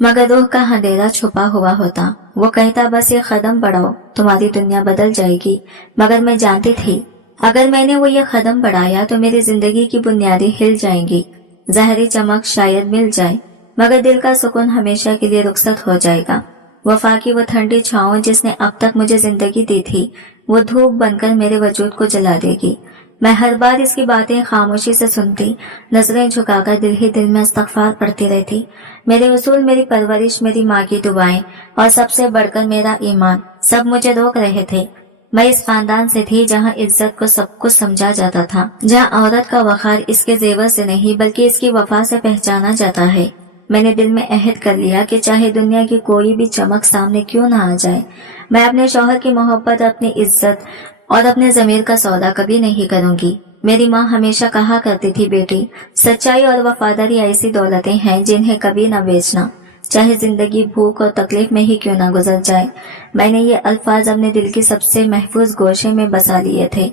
मगर रूह का अंधेरा छुपा हुआ होता। वो कहता, बस ये कदम बढ़ाओ, तुम्हारी दुनिया बदल जाएगी। मगर मैं जानती थी, अगर मैंने वो ये कदम बढ़ाया तो मेरी जिंदगी की बुनियादें हिल जाएंगी, ज़ाहिरी चमक शायद मिल जाए, मगर दिल का सुकून हमेशा के लिए रुखसत हो जाएगा। वफा की वो ठंडी छांव जिसने अब तक मुझे जिंदगी दी थी, वो धूप बनकर मेरे वजूद को जला देगी। मैं हर बार इसकी बातें खामोशी से सुनती, नजरें झुकाकर दिल ही दिल में इस्तग़फ़ार पढ़ती रहती। मेरे उसूल, मेरी परवरिश, मेरी माँ की दुआएं और सबसे बढ़कर मेरा ईमान, सब मुझे रोक रहे थे। मैं इस खानदान से थी जहाँ इज्जत को सब कुछ समझा जाता था, जहाँ औरत का वक़ार इसके जेवर से नहीं बल्कि इसकी वफा से पहचाना जाता है। मैंने दिल में अहद कर लिया कि चाहे दुनिया की कोई भी चमक सामने क्यों ना आ जाए, मैं अपने शौहर की मोहब्बत, अपनी इज्जत और अपने ज़मीर का सौदा कभी नहीं करूंगी। मेरी माँ हमेशा कहा करती थी, बेटी, सच्चाई और वफादारी ऐसी दौलतें हैं जिन्हें कभी न बेचना, चाहे जिंदगी भूख और तकलीफ में ही क्यों ना गुजर जाए। मैंने ये अल्फाज अपने दिल की सबसे महफूज गोशे में बसा लिए थे।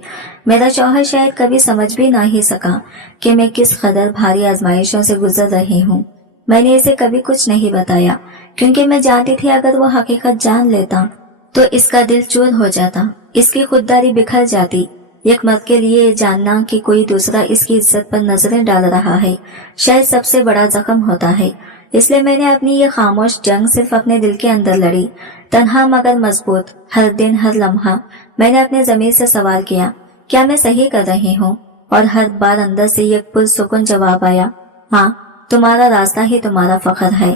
मेरा शौहर शायद कभी समझ भी ना ही सका कि मैं किस कदर भारी आजमाइशों से गुजर रही हूँ। मैंने इसे कभी कुछ नहीं बताया, क्योंकि मैं जानती थी अगर वो हकीकत जान लेता तो इसका दिल चूर हो जाता, इसकी खुददारी बिखर जाती। एक मर्द के लिए जानना कि कोई दूसरा इसकी इज्जत पर नजरें डाल रहा है शायद सबसे बड़ा जख्म होता है। इसलिए मैंने अपनी ये खामोश जंग सिर्फ अपने दिल के अंदर लड़ी, तन्हा मगर मजबूत। हर दिन, हर लम्हा मैंने अपने ज़मीर से सवाल किया, क्या मैं सही कर रही हूँ? और हर बार अंदर से एक पुरसुकून जवाब आया, हाँ, तुम्हारा रास्ता ही तुम्हारा फख्र है।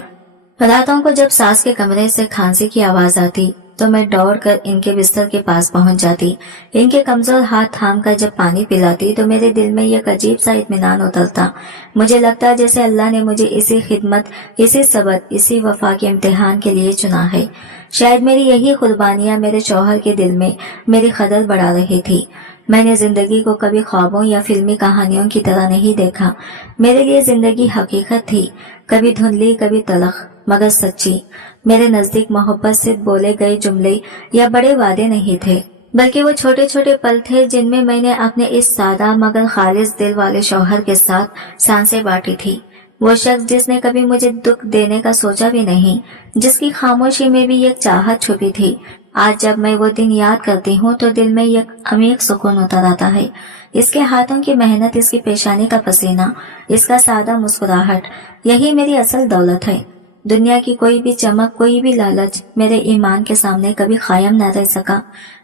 रातों को जब सास के कमरे से खांसी की आवाज आती तो मैं दौड़कर इनके बिस्तर के पास पहुंच जाती। इनके कमजोर हाथ थाम कर जब पानी पिलाती तो मेरे दिल में एक अजीब सा इत्मीनान उतरता। मुझे लगता जैसे अल्लाह ने मुझे इसी खिदमत, इसी सब्र, इसी वफा के इम्तिहान के लिए चुना है। शायद मेरी यही कुर्बानियां मेरे शौहर के दिल में मेरी कदर बढ़ा रही थी। मैंने जिंदगी को कभी ख्वाबों या फिल्मी कहानियों की तरह नहीं देखा। मेरे लिए जिंदगी हकीकत थी, कभी धुंधली कभी तलख मगर सच्ची। मेरे नजदीक मोहब्बत से बोले गए जुमले या बड़े वादे नहीं थे, बल्कि वो छोटे छोटे पल थे जिनमें मैंने अपने इस सादा मगर खालिस दिल वाले शौहर के साथ सांसें बांटी थी। वो शख्स जिसने कभी मुझे दुख देने का सोचा भी नहीं, जिसकी खामोशी में भी एक चाहत छुपी थी। आज जब मैं वो दिन याद करती हूँ तो दिल में एक अमीर सुकून उतर आता है। इसके हाथों की मेहनत, इसकी पेशानी का पसीना, इसका सादा मुस्कुराहट, यही मेरी असल दौलत है। दुनिया की कोई भी चमक, कोई भी लालच मेरे ईमान के सामने कभी कायम न रह सका।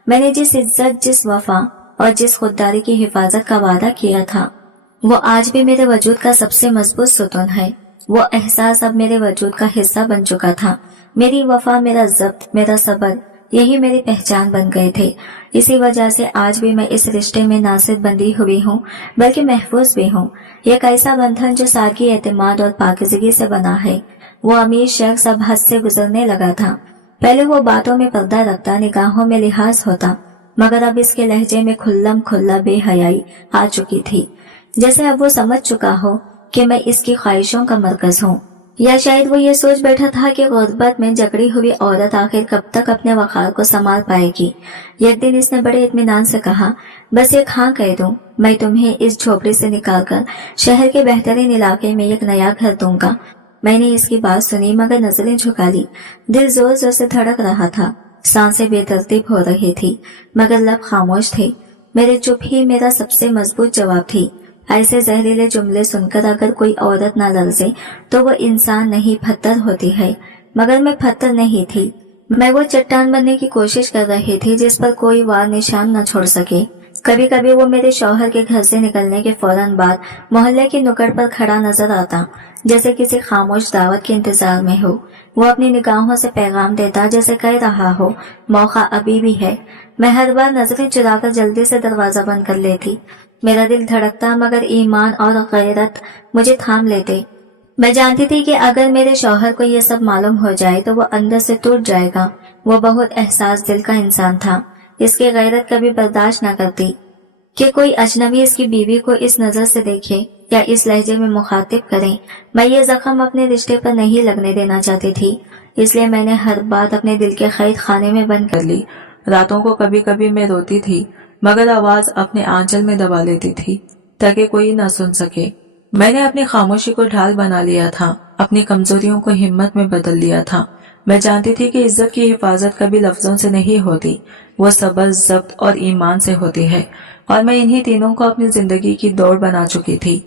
मैंने जिस इज्जत, जिस वफा और जिस खुददारी की हिफाजत का वादा किया था, वो आज भी मेरे वजूद का सबसे मजबूत सुतून है। वो एहसास अब मेरे वजूद का हिस्सा बन चुका था। मेरी वफा, मेरा ज़ब्त, मेरा सब्र, यही मेरी पहचान बन गए थे। इसी वजह से आज भी मैं इस रिश्ते में ना सिर्फ बंधी हुई हूँ बल्कि महफूज भी हूँ। एक ऐसा बंधन जो सादगी, एतमाद और पाकीज़गी से बना है। वो अमीर शख्स अब हद से गुजरने लगा था। पहले वो बातों में पर्दा रखता, निगाहों में लिहाज होता, मगर अब इसके लहजे में खुल्लम खुल्ला बेहयाई आ चुकी थी। जैसे अब वो समझ चुका हो कि मैं इसकी ख्वाहिशों का मरकज हूँ। या शायद वो ये सोच बैठा था कि गुर्बत में जकड़ी हुई औरत आखिर कब तक अपने वक़ार को संभाल पाएगी। एक दिन इसने बड़े इत्मीनान से कहा, बस एक हाँ कह दूं, मैं तुम्हें इस झोपड़ी से निकालकर शहर के बेहतरीन इलाके में एक नया घर दूंगा। मैंने इसकी बात सुनी मगर नजरें झुका ली। दिल जोर जोर से धड़क रहा था, सांसें बेतरतीब हो रही थी, मगर लब खामोश थे। मेरे चुप ही मेरा सबसे मजबूत जवाब थी। ऐसे जहरीले जुमले सुनकर अगर कोई औरत न ललचे तो वो इंसान नहीं, पत्थर होती है। मगर मैं पत्थर नहीं थी, मैं वो चट्टान बनने की कोशिश कर रही थी जिस पर कोई वार निशान न छोड़ सके। कभी कभी वो मेरे शौहर के घर से निकलने के फौरन बाद मोहल्ले की नुक्कड़ पर खड़ा नजर आता, जैसे किसी खामोश दावत के इंतजार में हो। वो अपनी निगाहों से पैगाम देता, जैसे कह रहा हो मौका अभी भी है। मैं हर बार नजरें चुराकर जल्दी से दरवाजा बंद कर लेती। मेरा दिल धड़कता मगर ईमान और गैरत मुझे थाम लेते। मैं जानती थी कि अगर मेरे शौहर को ये सब मालूम हो जाए तो वो अंदर से टूट जाएगा। वो बहुत एहसास दिल का इंसान था। इसकी गैरत कभी बर्दाश्त न करती कि कोई अजनबी इसकी बीवी को इस नजर से देखे या इस लहजे में मुखातिब करे। मैं ये जख्म अपने रिश्ते पर नहीं लगने देना चाहती थी, इसलिए मैंने हर बात अपने दिल के कैद खाने में बंद कर ली। रातों को कभी कभी मैं रोती थी मगर आवाज अपने आंचल में दबा लेती थी ताकि कोई न सुन सके। मैंने अपनी खामोशी को ढाल बना लिया था, अपनी कमजोरियों को हिम्मत में बदल लिया था। मैं जानती थी कि इज्जत की हिफाजत कभी लफ्जों से नहीं होती, वो सब्र, ज़ब्त और ईमान से होती है, और मैं इन्हीं तीनों को अपनी जिंदगी की दौड़ बना चुकी थी।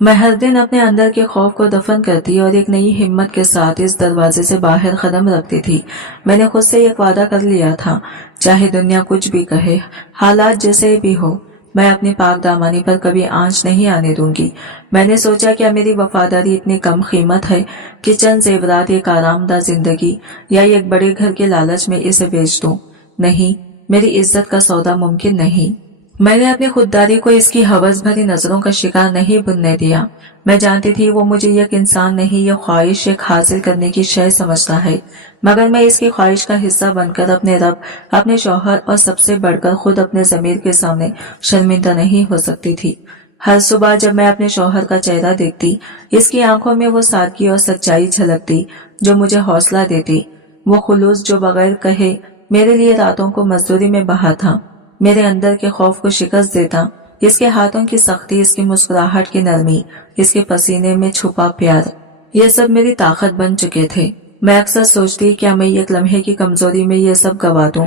मैं हर दिन अपने अंदर के खौफ को दफन करती और एक नई हिम्मत के साथ इस दरवाजे से बाहर कदम रखती थी। मैंने खुद से एक वादा कर लिया था, चाहे दुनिया कुछ भी कहे, हालात जैसे भी हो, मैं अपनी पाक दामानी पर कभी आंच नहीं आने दूंगी। मैंने सोचा क्या मेरी वफादारी इतनी कम कीमत है कि चंद जेवरात, एक आरामदाह जिंदगी या एक बड़े घर के लालच में इसे बेच दूं? नहीं, मेरी इज्जत का सौदा मुमकिन नहीं। मैंने अपनी खुददारी को इसकी हवस भरी नजरों का शिकार नहीं बनने दिया। मैं जानती थी वो मुझे एक इंसान नहीं, ये ख्वाहिश एक हासिल करने की शय समझता है, मगर मैं इसकी ख्वाहिश का हिस्सा बनकर अपने रब, अपने शौहर और सबसे बढ़कर खुद अपने ज़मीर के सामने शर्मिंदा नहीं हो सकती थी। हर सुबह जब मैं अपने शौहर का चेहरा देखती, इसकी आंखों में वो सादगी और सच्चाई झलकती जो मुझे हौसला देती। वो खुलूस जो बगैर कहे मेरे लिए रातों को मजदूरी में बहा था, मेरे अंदर के खौफ को शिकस्त देता। इसके हाथों की सख्ती, इसकी मुस्कुराहट की नरमी, इसके पसीने में छुपा प्यार, ये सब मेरी ताकत बन चुके थे। मैं अक्सर सोचती, क्या मैं एक लम्हे की कमजोरी में ये सब गवा दूं?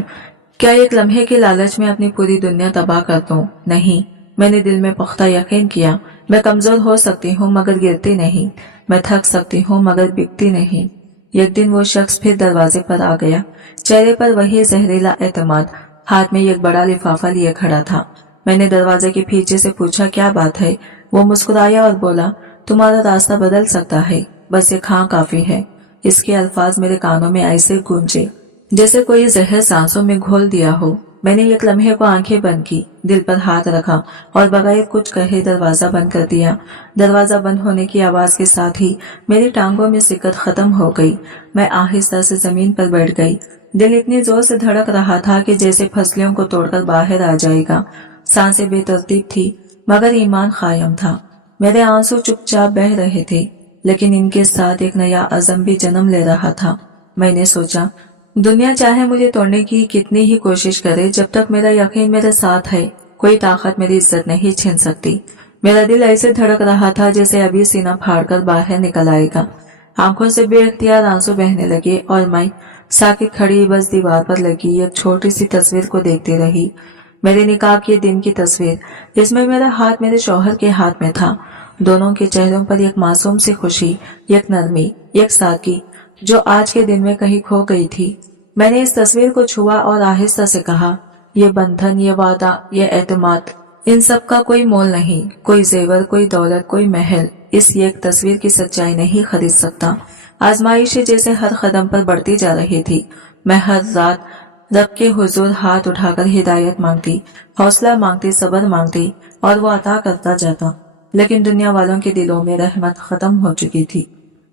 क्या एक लम्हे के लालच में अपनी पूरी दुनिया तबाह कर दूं? नहीं, मैंने दिल में पुख्ता यकीन किया, मैं कमजोर हो सकती हूँ मगर गिरती नहीं, मैं थक सकती हूँ मगर बिकती नहीं। एक दिन वो शख्स फिर दरवाजे पर आ गया, चेहरे पर वही जहरीला एतमाद, हाथ में एक बड़ा लिफाफा लिए खड़ा था। मैंने दरवाजे के पीछे से पूछा, क्या बात है? वो मुस्कुराया और बोला, तुम्हारा रास्ता बदल सकता है, बस एक हाँ काफी है। इसके अल्फाज मेरे कानों में ऐसे गूंजे जैसे कोई जहर सांसों में घोल दिया हो। मैंने एक लम्हे को आंखें बंद की, दिल पर हाथ रखा और बगैर कुछ कहे दरवाजा बंद कर दिया। दरवाजा बंद होने की आवाज के साथ ही मेरी टांगों में सिकत खत्म हो गई। मैं आहिस्ता से जमीन पर बैठ गई। दिल इतनी जोर से धड़क रहा था कि जैसे फसलियों को तोड़कर बाहर आ जाएगा। सांसें बेतरतीब थी मगर ईमान कायम था। मेरे आंसू चुपचाप बह रहे थे, लेकिन इनके साथ एक नया अज़म भी जन्म ले रहा था। मैंने सोचा, दुनिया चाहे मुझे तोड़ने की कितनी ही कोशिश करे, जब तक मेरा यकीन मेरे साथ है कोई ताकत मेरी इज्जत नहीं छीन सकती। मेरा दिल ऐसे धड़क रहा था जैसे अभी सीना फाड़कर बाहर निकल आएगा। आंखों से बेअख्तियार आंसू बहने लगे और मैं साकित खड़ी बस दीवार पर लगी एक छोटी सी तस्वीर को देखती रही। मेरे निकाह के दिन की तस्वीर। इसमें मेरा हाथ मेरे शौहर के हाथ में था। दोनों के चेहरों पर एक मासूम सी खुशी, एक नरमी, एक सादगी जो आज के दिन में कहीं खो गई थी। मैंने इस तस्वीर को छुआ और आहिस्ता से कहा, ये बंधन, ये वादा, ये एतमाद, इन सब का कोई मोल नहीं। कोई जेवर, कोई दौलत, कोई महल इस एक तस्वीर की सच्चाई नहीं खरीद सकता। आजमाइशें जैसे हर कदम पर बढ़ती जा रही थी। मैं हर रात रब के हुजूर हाथ उठाकर हिदायत मांगती, हौसला मांगती, सब्र मांगती और वो अता करता जाता। लेकिन दुनिया वालों के दिलों में रहमत खत्म हो चुकी थी।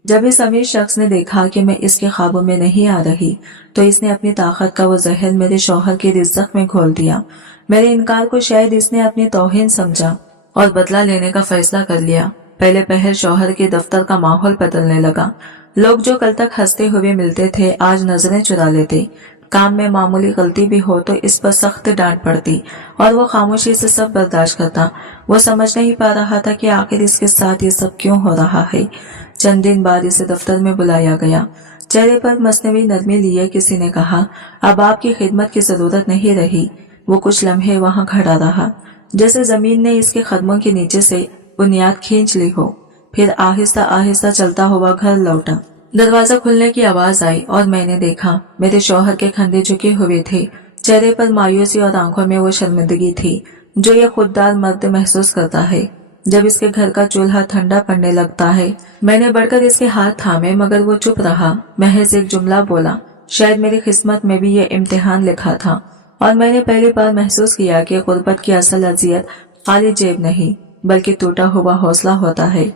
जब इस अमीर शख्स ने देखा कि मैं इसके ख्वाबों में नहीं आ रही, तो इसने अपनी ताकत का वो जहर मेरे शौहर के रिज़्क़ में घोल दिया। मेरे इनकार को शायद इसने अपनी तौहीन समझा और बदला लेने का फैसला कर लिया। पहले पहल शौहर के दफ्तर का माहौल बदलने लगा। लोग जो कल तक हंसते हुए मिलते थे, आज नजरें चुरा लेते। काम में मामूली गलती भी हो तो इस पर सख्त डांट पड़ती और वो खामोशी से सब बर्दाश्त करता। वो समझ नहीं पा रहा था कि आखिर इसके साथ ये सब क्यों हो रहा है। चंद दिन बाद इसे दफ्तर में बुलाया गया। चेहरे पर मसनवी नरमी लिए किसी ने कहा, अब आपकी खिदमत की जरूरत नहीं रही। वो कुछ लम्हे वहां खड़ा रहा, जैसे जमीन ने इसके कदमों के नीचे से बुनियाद खींच ली हो। फिर आहिस्ता आहिस्ता चलता हुआ घर लौटा। दरवाजा खुलने की आवाज आई और मैंने देखा मेरे शौहर के कंधे झुके हुए थे। चेहरे पर मायूसी और आंखों में वो शर्मिंदगी थी जो ये खुददार मर्द महसूस करता है जब इसके घर का चूल्हा ठंडा पड़ने लगता है। मैंने बढ़कर इसके हाथ थामे मगर वो चुप रहा। महज एक जुमला बोला, शायद मेरी किस्मत में भी ये इम्तिहान लिखा था और मैंने पहली बार महसूस किया कि गुर्बत की असल अजियत खाली जेब नहीं बल्कि टूटा हुआ हौसला होता है।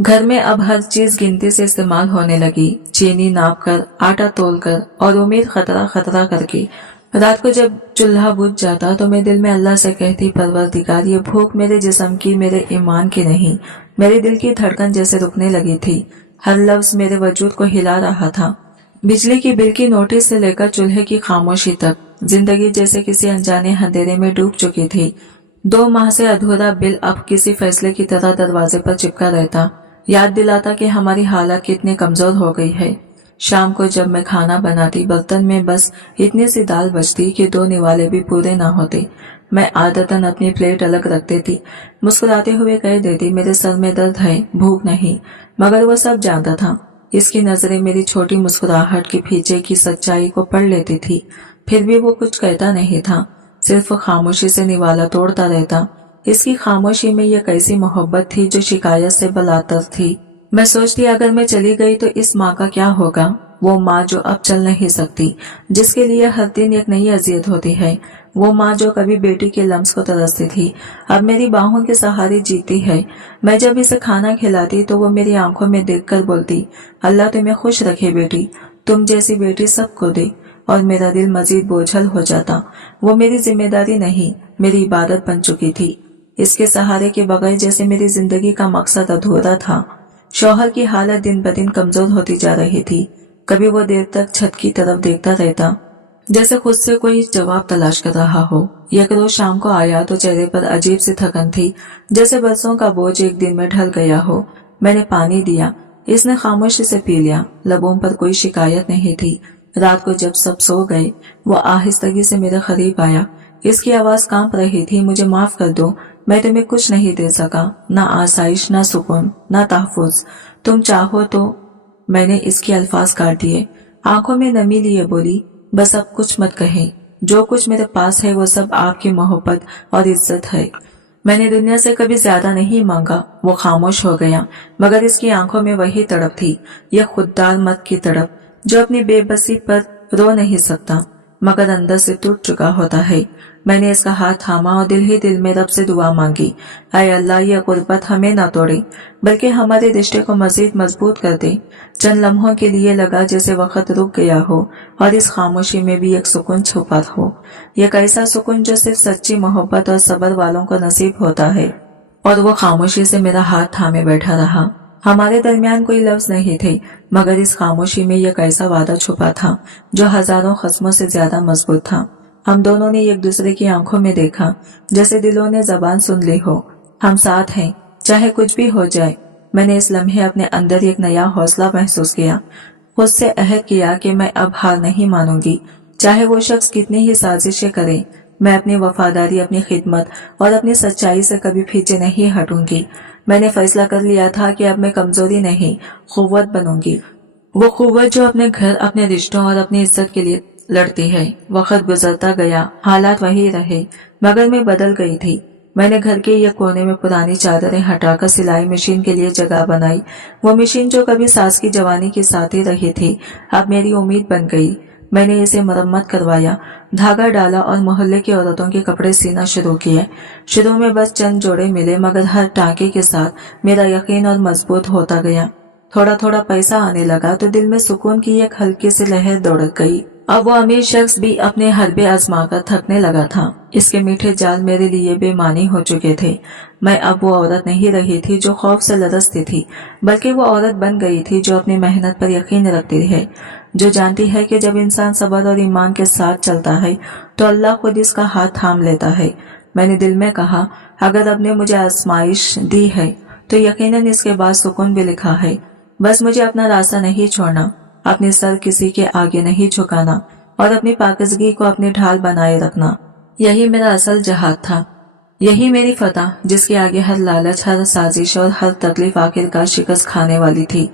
घर में अब हर चीज गिनती से इस्तेमाल होने लगी, चीनी नाप कर, आटा तोल कर और उम्मीद खतरा खतरा करके। रात को जब चूल्हा बुझ जाता तो मैं दिल में अल्लाह से कहती, परवरदिगार ये भूख मेरे जिस्म की, मेरे ईमान की नहीं। मेरे दिल की धड़कन जैसे रुकने लगी थी। हर लफ्ज मेरे वजूद को हिला रहा था। बिजली की बिल की नोटिस से लेकर चूल्हे की खामोशी तक जिंदगी जैसे किसी अनजाने अंधेरे में डूब चुकी थी। 2 माह से अधूरा बिल अब किसी फैसले की तरह दरवाजे पर चिपका रहता, याद दिलाता कि हमारी हालत कितनी कमजोर हो गई है। शाम को जब मैं खाना बनाती, बर्तन में बस इतनी सी दाल बचती कि 2 निवाले भी पूरे ना होते। मैं आदतन अपनी प्लेट अलग रख देती, मुस्कुराते हुए कह देती, मेरे सर में दर्द है, भूख नहीं। मगर वो सब जानता था। इसकी नजरें मेरी छोटी मुस्कुराहट के पीछे की सच्चाई को पढ़ लेती थी। फिर भी वो कुछ कहता नहीं था, सिर्फ खामोशी से निवाला तोड़ता रहता। इसकी खामोशी में ये कैसी मोहब्बत थी जो शिकायत से बलातर थी। मैं सोचती अगर मैं चली गई तो इस माँ का क्या होगा। वो माँ जो अब चल नहीं सकती, जिसके लिए हर दिन एक नई अजियत होती है। वो माँ जो कभी बेटी के लम्स को तरसती थी, अब मेरी बाहों के सहारे जीती है। मैं जब इसे खाना खिलाती तो वो मेरी आंखों में देखकर बोलती, अल्लाह तुम्हें खुश रखे बेटी, तुम जैसी बेटी सबको दे। और मेरा दिल मजीद बोझल हो जाता। वो मेरी जिम्मेदारी नहीं, मेरी इबादत बन चुकी थी। इसके सहारे के बगैर जैसे मेरी जिंदगी का मकसद अधूरा था। शौहर की हालत दिन ब दिन कमजोर होती जा रही थी। कभी वो देर तक छत की तरफ देखता रहता, जैसे खुद से कोई जवाब तलाश कर रहा हो। एक रोज शाम को आया तो चेहरे पर अजीब सी थकन थी, जैसे बरसों का बोझ एक दिन में ढल गया हो। मैंने पानी दिया, इसने खामोशी से पी लिया। लबों पर कोई शिकायत नहीं थी। रात को जब सब सो गए, वो आहिस्तगी से मेरे करीब आया। इसकी आवाज कांप रही थी, मुझे माफ कर दो, मैं तुम्हें कुछ नहीं दे सका, ना आसाइश, ना सुकून, ना तहफुज। तुम चाहो तो। मैंने इसके अल्फाज काट दिए। आंखों में नमी लिए बोली, बस अब कुछ मत कहे, जो कुछ मेरे पास है वो सब आपकी मोहब्बत और इज्जत है। मैंने दुनिया से कभी ज्यादा नहीं मांगा। वो खामोश हो गया, मगर इसकी आंखों में वही तड़प थी, यह खुददार मत की तड़प जो अपनी बेबसी पर रो नहीं सकता मगर अंदर से टूट चुका होता है। मैंने इसका हाथ थामा और दिल ही दिल में रब से दुआ मांगी, ऐ अल्लाह ये गुर्बत हमें ना तोड़े बल्कि हमारे रिश्ते को मजीद मजबूत कर दे। चंद लम्हों के लिए लगा जैसे वक्त रुक गया हो और इस खामोशी में भी एक सुकून छुपा हो। एक ऐसा सुकून जो सिर्फ सच्ची मोहब्बत और सब्र वालों को नसीब होता है। और वो खामोशी से मेरा हाथ थामे बैठा रहा। हमारे दरमियान कोई लफ्ज नहीं थे मगर इस खामोशी में एक ऐसा वादा छुपा था जो हजारों खस्मों से ज्यादा मजबूत था। हम दोनों ने एक दूसरे की आंखों में देखा जैसे दिलों ने जबान सुन ली हो। हम साथ हैं चाहे कुछ भी हो जाए। मैंने इस लम्हे अपने अंदर एक नया हौसला महसूस किया। खुद से अहद किया कि मैं अब हार नहीं मानूंगी, चाहे वो शख्स कितनी ही साजिशें करे। मैं अपनी वफादारी, अपनी खिदमत और अपनी सच्चाई से कभी पीछे नहीं हटूंगी। मैंने फैसला कर लिया था कि अब मैं कमजोरी नहीं कुव्वत बनूंगी, वो कुव्वत जो अपने घर, अपने रिश्तों और अपनी इज्जत के लिए लड़ती है। वक्त गुजरता गया, हालात वही रहे मगर मैं बदल गई थी। मैंने घर के एक कोने में पुरानी चादरें हटाकर सिलाई मशीन के लिए जगह बनाई। वो मशीन जो कभी सास की जवानी के साथ ही रही थी अब मेरी उम्मीद बन गई। मैंने इसे मरम्मत करवाया, धागा डाला और मोहल्ले की औरतों के कपड़े सीना शुरू किए। शुरू में बस चंद जोड़े मिले मगर हर टाँके के साथ मेरा यकीन और मजबूत होता गया। थोड़ा थोड़ा पैसा आने लगा तो दिल में सुकून की एक हल्की सी लहर दौड़ गई। अब वो अमीर शख्स भी अपने हरबे आजमाकर थकने लगा था। इसके मीठे जाल मेरे लिए बेमानी हो चुके थे। मैं अब वो औरत नहीं रही थी जो खौफ से लरसती थी, बल्कि वो औरत बन गई थी जो अपनी मेहनत पर यकीन रखती है, जो जानती है कि जब इंसान सब्र और ईमान के साथ चलता है तो अल्लाह खुद इसका हाथ थाम लेता है। मैंने दिल में कहा, अगर रब ने मुझे आजमाइश दी है तो यकीनन इसके बाद सुकून भी लिखा है। बस मुझे अपना रास्ता नहीं छोड़ना, अपने सर किसी के आगे नहीं झुकाना और अपनी पाकिज़गी को अपनी ढाल बनाए रखना। यही मेरा असल जहाद था, यही मेरी फतह जिसके आगे हर लालच, हर साजिश और हर तकलीफ आखिरकार शिकस्त खाने वाली थी।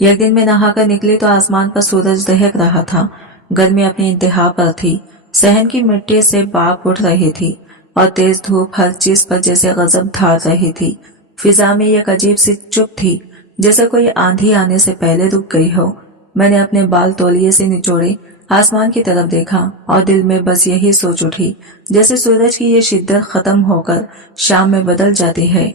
एक दिन मैं नहाकर निकली तो आसमान पर सूरज दहक रहा था। गर्मी अपनी इंतहा पर थी, सहन की मिट्टी से बाप उठ रही थी और तेज धूप हर चीज पर जैसे गजब ढाल रही थी। फिजा में एक अजीब सी चुप थी, जैसे कोई आंधी आने से पहले रुक गई हो। मैंने अपने बाल तौलिए से निचोड़े, आसमान की तरफ देखा और दिल में बस यही सोच उठी, जैसे सूरज की ये शिद्दत खत्म होकर शाम में बदल जाती है,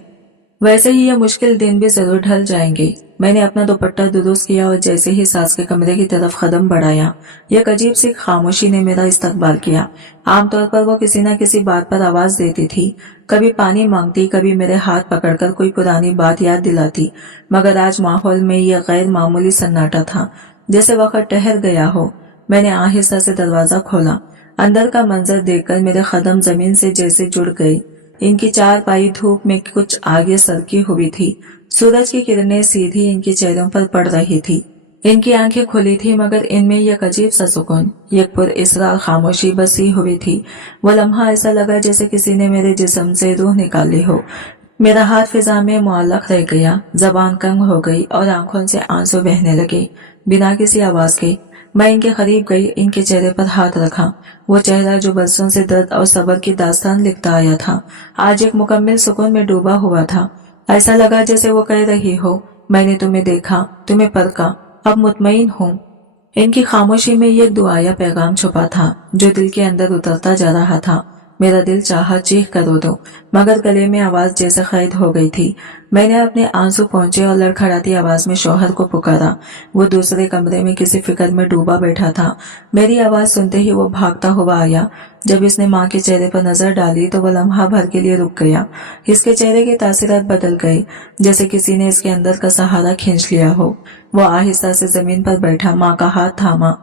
वैसे ही ये मुश्किल दिन भी जरूर ढल जाएंगे। मैंने अपना दुपट्टा दुरुस्त किया और जैसे ही सास के कमरे की तरफ कदम बढ़ाया, एक अजीब सी खामोशी ने मेरा इस्तकबाल किया। आमतौर पर वो किसी न किसी बात पर आवाज देती थी, कभी पानी मांगती, कभी मेरे हाथ पकड़कर कोई पुरानी बात याद दिलाती, मगर आज माहौल में यह गैर मामूली सन्नाटा था, जैसे वक्त ठहर गया हो। मैंने आहिस्ता से दरवाजा खोला। अंदर का मंजर देखकर मेरे कदम जमीन से जैसे जुड़ गए। इनकी चारपाई धूप में कुछ आगे सरकी हुई थी। सूरज की किरणें सीधी इनके चेहरों पर पड़ रही थी। इनकी आंखें खुली थी मगर इनमें एक अजीब सा सुकून, एक पुरइसरार खामोशी बसी हुई थी। वो लम्हा ऐसा लगा जैसे किसी ने मेरे जिस्म से रूह निकाली हो। मेरा हाथ फिजा में मुअल्लक रह गया, जबान कंग हो गई और आंखों से आंसू बहने लगे। बिना किसी आवाज के मैं इनके करीब गई, इनके चेहरे पर हाथ रखा। वो चेहरा जो बरसों से दर्द और सब्र की दास्तान लिखता आया था, आज एक मुकम्मल सुकून में डूबा हुआ था। ऐसा लगा जैसे वो कह रही हो, मैंने तुम्हें देखा, तुम्हें परखा, अब मुतमईन हूँ। इनकी खामोशी में एक दुआया पैगाम छुपा था जो दिल के अंदर उतरता जा रहा था। मेरा दिल चाहा चीख कर रो दूं, मगर गले में आवाज जैसे कैद हो गई थी। मैंने अपने आंसू पहुंचे और लड़खड़ाती आवाज में शौहर को पुकारा। वो दूसरे कमरे में किसी फिक्र में डूबा बैठा था। मेरी आवाज सुनते ही वो भागता हुआ आया। जब इसने माँ के चेहरे पर नजर डाली तो वो लम्हा भर के लिए रुक गया। इसके चेहरे के तासीरात बदल गए, जैसे किसी ने इसके अंदर का सहारा खींच लिया हो। वो आहिस्ता से जमीन पर बैठा, माँ का हाथ थामा,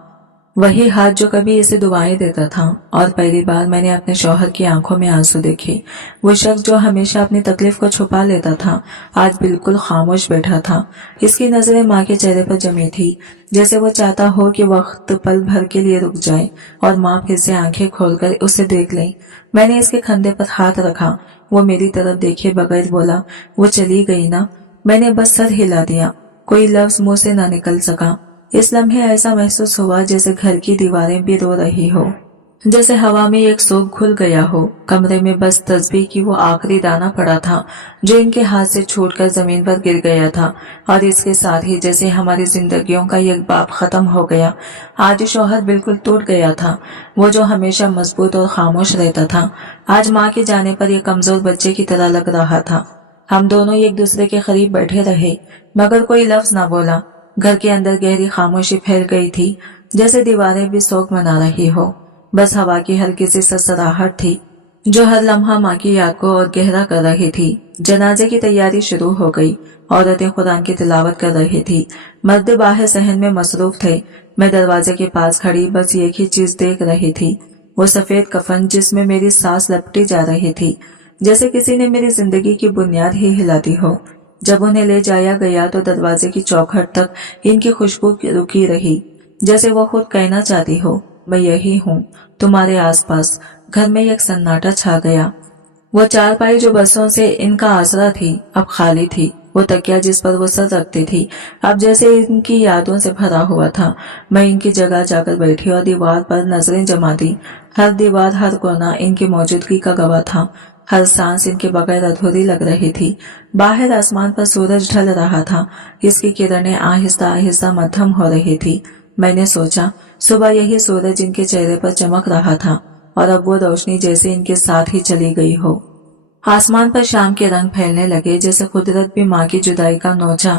वही हाथ जो कभी इसे दुआएं देता था। और पहली बार मैंने अपने शौहर की आंखों में आंसू देखे। वो शख्स जो हमेशा अपनी तकलीफ को छुपा लेता था, आज बिल्कुल खामोश बैठा था। इसकी नजरें माँ के चेहरे पर जमी थी, जैसे वो चाहता हो कि वक्त पल भर के लिए रुक जाए और माँ फिर से आंखें खोलकर उसे देख ले। मैंने इसके कंधे पर हाथ रखा। वो मेरी तरफ देखे बगैर बोला, वो चली गई ना? मैंने बस सर हिला दिया, कोई लफ्ज मुंह से ना निकल सका। इस लम्हे ऐसा महसूस हुआ जैसे घर की दीवारें भी रो रही हो। जैसे हवा में एक सूख घुल गया हो। कमरे में बस तस्बीह की वो आखिरी दाना पड़ा था जो इनके हाथ से छूटकर जमीन पर गिर गया था, और इसके साथ ही जैसे हमारी जिंदगियों का एक बाब खत्म हो गया। आज शौहर बिल्कुल टूट गया था, वो जो हमेशा मजबूत और खामोश रहता था, आज माँ के जाने पर यह कमजोर बच्चे की तरह लग रहा था। हम दोनों एक दूसरे के करीब बैठे रहे, मगर कोई लफ्ज ना बोला। घर के अंदर गहरी खामोशी फैल गई थी, जैसे दीवारें भी शोक मना रही हो। बस हवा की हल्की सी ससराहट थी जो हर लम्हा माँ की याद को और गहरा कर रही थी। जनाजे की तैयारी शुरू हो गई। औरतें कुरान की तिलावत कर रही थी, मर्द बाहर सहन में मसरूफ थे। मैं दरवाजे के पास खड़ी बस एक ही चीज देख रही थी, वो सफेद कफन जिसमें मेरी सांस लपटी जा रही थी, जैसे किसी ने मेरी जिंदगी की बुनियाद ही हिला दी हो। जब उन्हें ले जाया गया तो दरवाजे की चौखट तक इनकी खुशबू रुकी रही, जैसे वो खुद कहना चाहती हो, मैं यही हूँ तुम्हारे आसपास। घर में एक सन्नाटा छा गया। वो चारपाई जो बरसों से इनका आसरा थी अब खाली थी। वो तकिया जिस पर वो सर रखती थी अब जैसे इनकी यादों से भरा हुआ था। मैं इनकी जगह जाकर बैठी और दीवार पर नजरें जमा दी। हर दीवार, हर कोना इनकी मौजूदगी का गवाह था। हर सांस इनके बगैर अधूरी लग रही थी। बाहर आसमान पर सूरज ढल रहा था, इसकी किरणें आहिस्ता आहिस्ता मध्यम हो रही थी। मैंने सोचा सुबह यही सूरज इनके चेहरे पर चमक रहा था और अब वो रोशनी जैसे इनके साथ ही चली गई हो। आसमान पर शाम के रंग फैलने लगे, जैसे कुदरत भी माँ की जुदाई का नोचा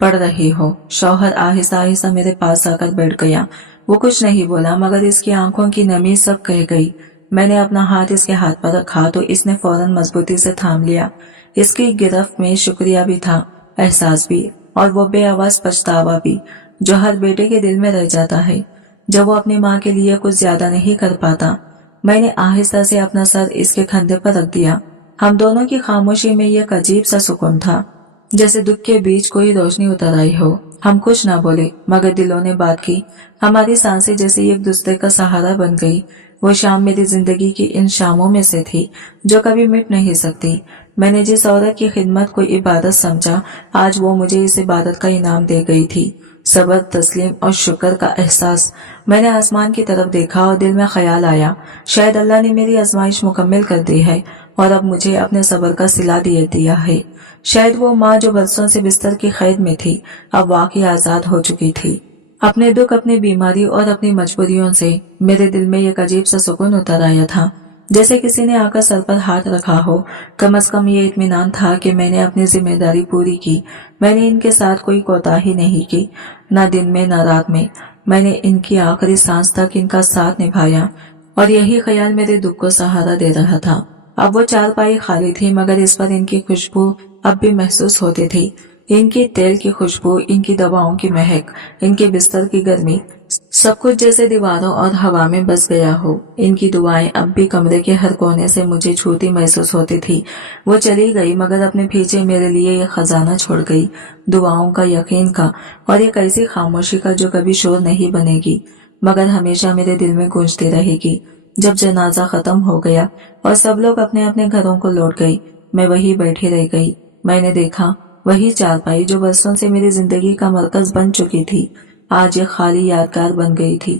पड़ रही हो। शौहर आहिस्ता आहिस्ता मेरे पास आकर बैठ गया। वो कुछ नहीं बोला, मगर इसकी आंखों की नमी सब कह गई। मैंने अपना हाथ इसके हाथ पर रखा तो इसने फौरन मजबूती से थाम लिया। इसकी गिरफ्त में शुक्रिया भी था, एहसास भी, और वो बेआवाज पछतावा भी जो हर बेटे के दिल में रह जाता है जब वो अपनी माँ के लिए कुछ ज्यादा नहीं कर पाता। मैंने आहिस्ता से अपना सर इसके कंधे पर रख दिया। हम दोनों की खामोशी में एक अजीब सा सुकून था, जैसे दुख के बीच कोई रोशनी उतर आई हो। हम कुछ ना बोले, मगर दिलों ने बात की। हमारी सांसें जैसे एक दूसरे का सहारा बन गई। वो शाम मेरी जिंदगी की इन शामों में से थी जो कभी मिट नहीं सकती। मैंने जिस औरत की खिदमत को इबादत समझा, आज वो मुझे इस इबादत का इनाम दे गई थी। सब्र, तस्लीम और शुक्र का एहसास। मैंने आसमान की तरफ देखा और दिल में ख्याल आया, शायद अल्लाह ने मेरी आजमाइश मुकम्मल कर दी है और अब मुझे अपने सब्र का सिला दिया है। शायद वो माँ जो बरसों से बिस्तर की कैद में थी अब वाकई आजाद हो चुकी थी। अपने दुख, अपनी बीमारी और अपनी मजबूरियों से मेरे दिल में एक अजीब सा सुकून उतर आया था, जैसे किसी ने आकर सर पर हाथ रखा हो। कम से कम ये इत्मीनान था कि मैंने अपनी जिम्मेदारी पूरी की। मैंने इनके साथ कोई कोताही नहीं की, न दिन में न रात में। मैंने इनकी आखिरी सांस तक इनका साथ निभाया और यही ख्याल मेरे दुख को सहारा दे रहा था। अब वो चारपाई खाली थी, मगर इस पर इनकी खुशबू अब भी महसूस होती थी। इनकी तेल की खुशबू, इनकी दवाओं की महक, इनके बिस्तर की गर्मी, सब कुछ जैसे दीवारों और हवा में बस गया हो। इनकी दुआएं अब भी कमरे के हर कोने से मुझे छूती महसूस होती थी। वो चली गई, मगर अपने पीछे मेरे लिए एक खजाना छोड़ गई, दुआओं का, यकीन का, और एक ऐसी खामोशी का जो कभी शोर नहीं बनेगी मगर हमेशा मेरे दिल में गूंजती रहेगी। जब जनाजा खत्म हो गया और सब लोग अपने अपने घरों को लौट गए, मैं वही बैठी रह गई। मैंने देखा वही चारपाई जो बरसों से मेरी जिंदगी का मरकज बन चुकी थी, आज ये खाली यादगार बन गई थी।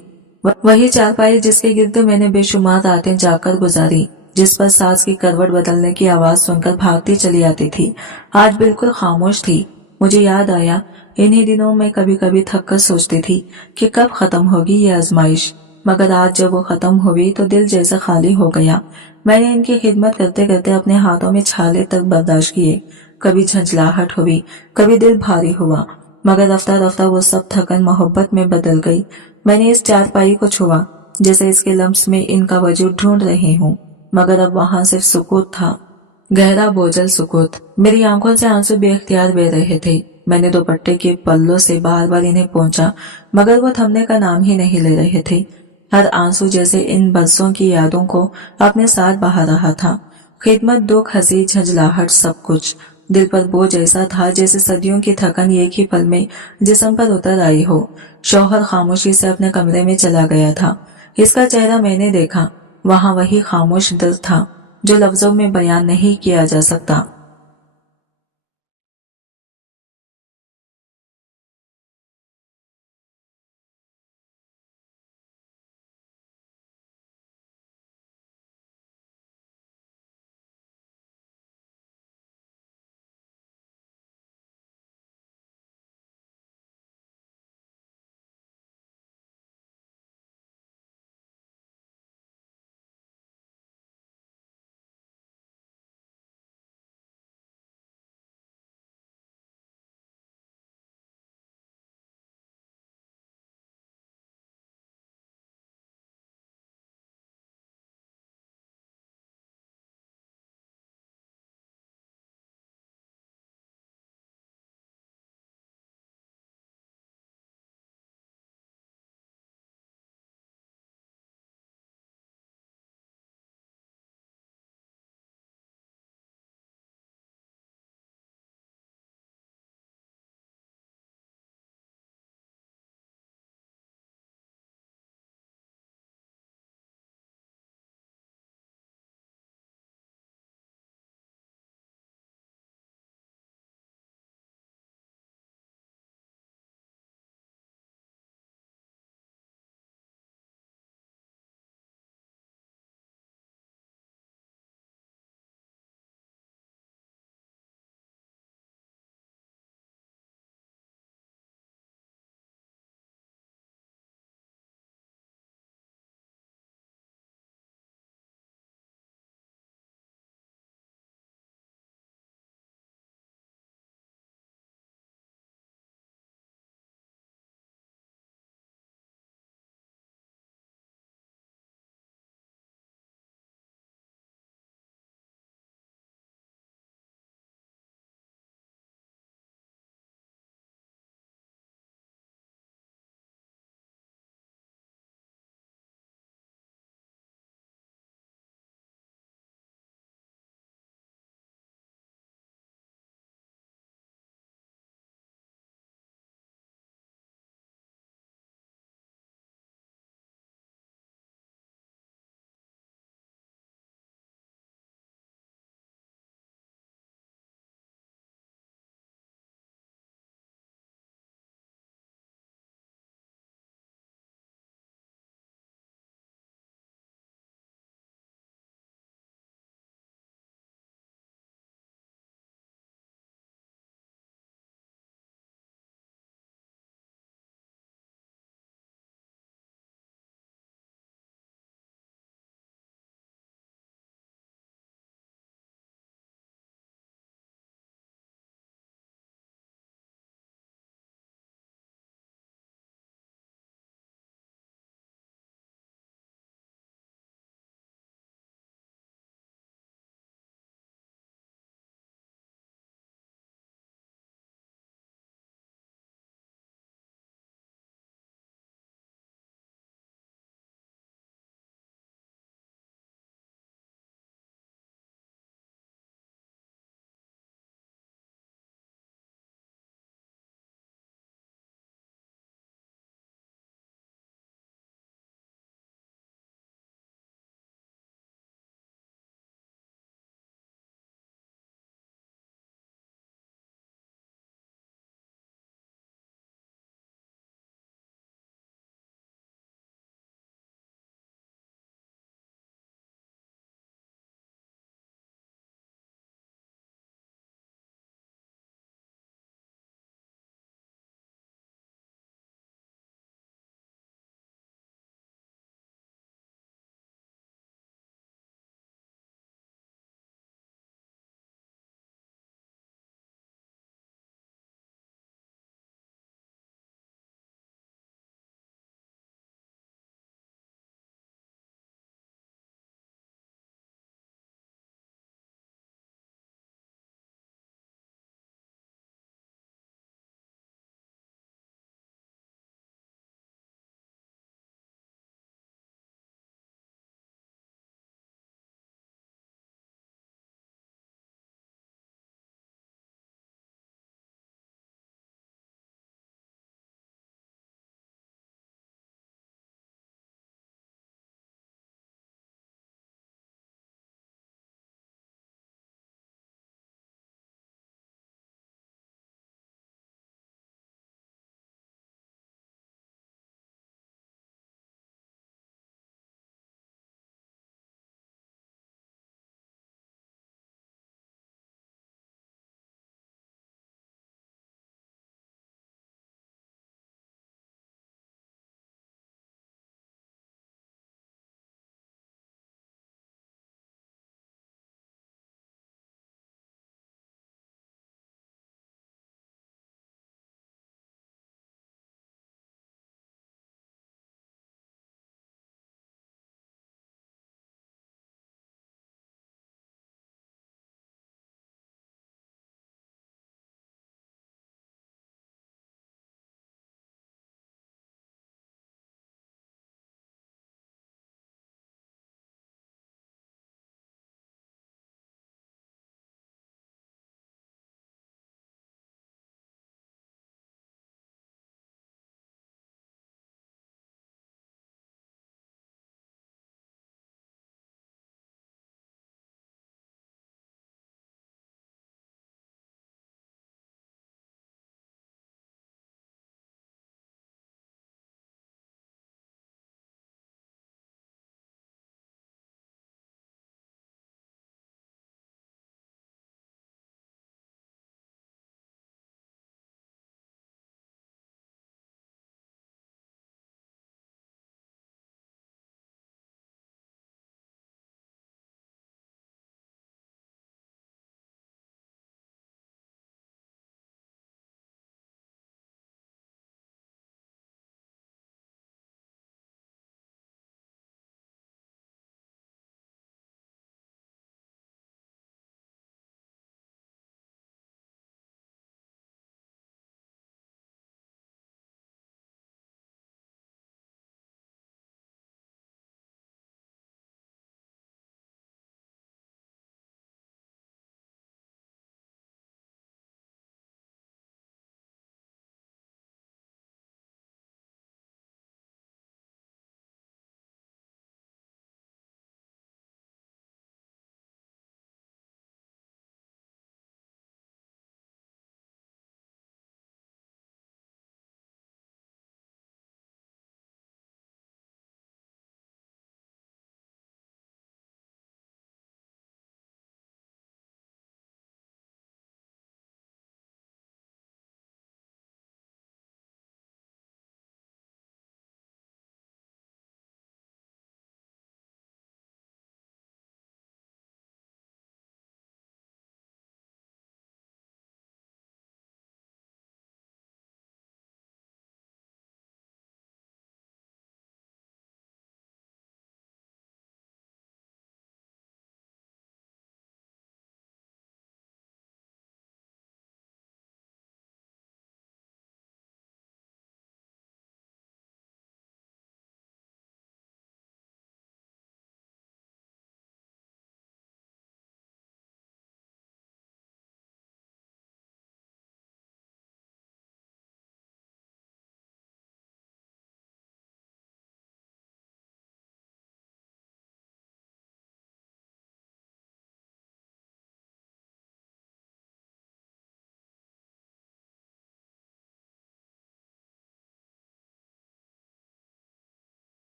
वही चारपाई जिसके गिर्द मैंने बेशुमार रातें जाकर गुजारी, जिस पर सांस की करवट बदलने की आवाज सुनकर भागती चली आती थी, आज बिल्कुल खामोश थी। मुझे याद आया, इन्हीं दिनों में कभी कभी थक कर सोचती थी कि कब खत्म होगी ये आजमाइश, मगर आज जब वो खत्म हुई तो दिल जैसे खाली हो गया। मैंने इनकी खिदमत करते करते अपने हाथों में छाले तक बर्दाश्त किए। कभी झंझलाहट हुई, कभी दिल भारी हुआ, मगर रफ्ता रफ्ता वो सब थकन मोहब्बत में बदल गई। मैंने इस चारपाई को छुआ, जैसे इसके लम्स में इनका वजूद ढूंढ रही हूँ, मगर अब वहां सिर्फ सुकूत था, गहरा बोझल सुकूत। मेरी आंखों से आंसू बेख्तियार बह रहे थे। मैंने दुपट्टे के पल्लों से बार बार इन्हें पोंछा, मगर वो थमने का नाम ही नहीं ले रहे थे। हर आंसू जैसे इन बरसों की यादों को अपने साथ बहा रहा था। खिदमत, दुख, हंसी, झंझलाहट, सब कुछ दिल पर बोझ ऐसा था जैसे सदियों की थकन एक ही पल में जिस्म पर उतर आई हो। शौहर खामोशी से अपने कमरे में चला गया था। इसका चेहरा मैंने देखा, वहाँ वही खामोश दर्द था जो लफ्जों में बयान नहीं किया जा सकता।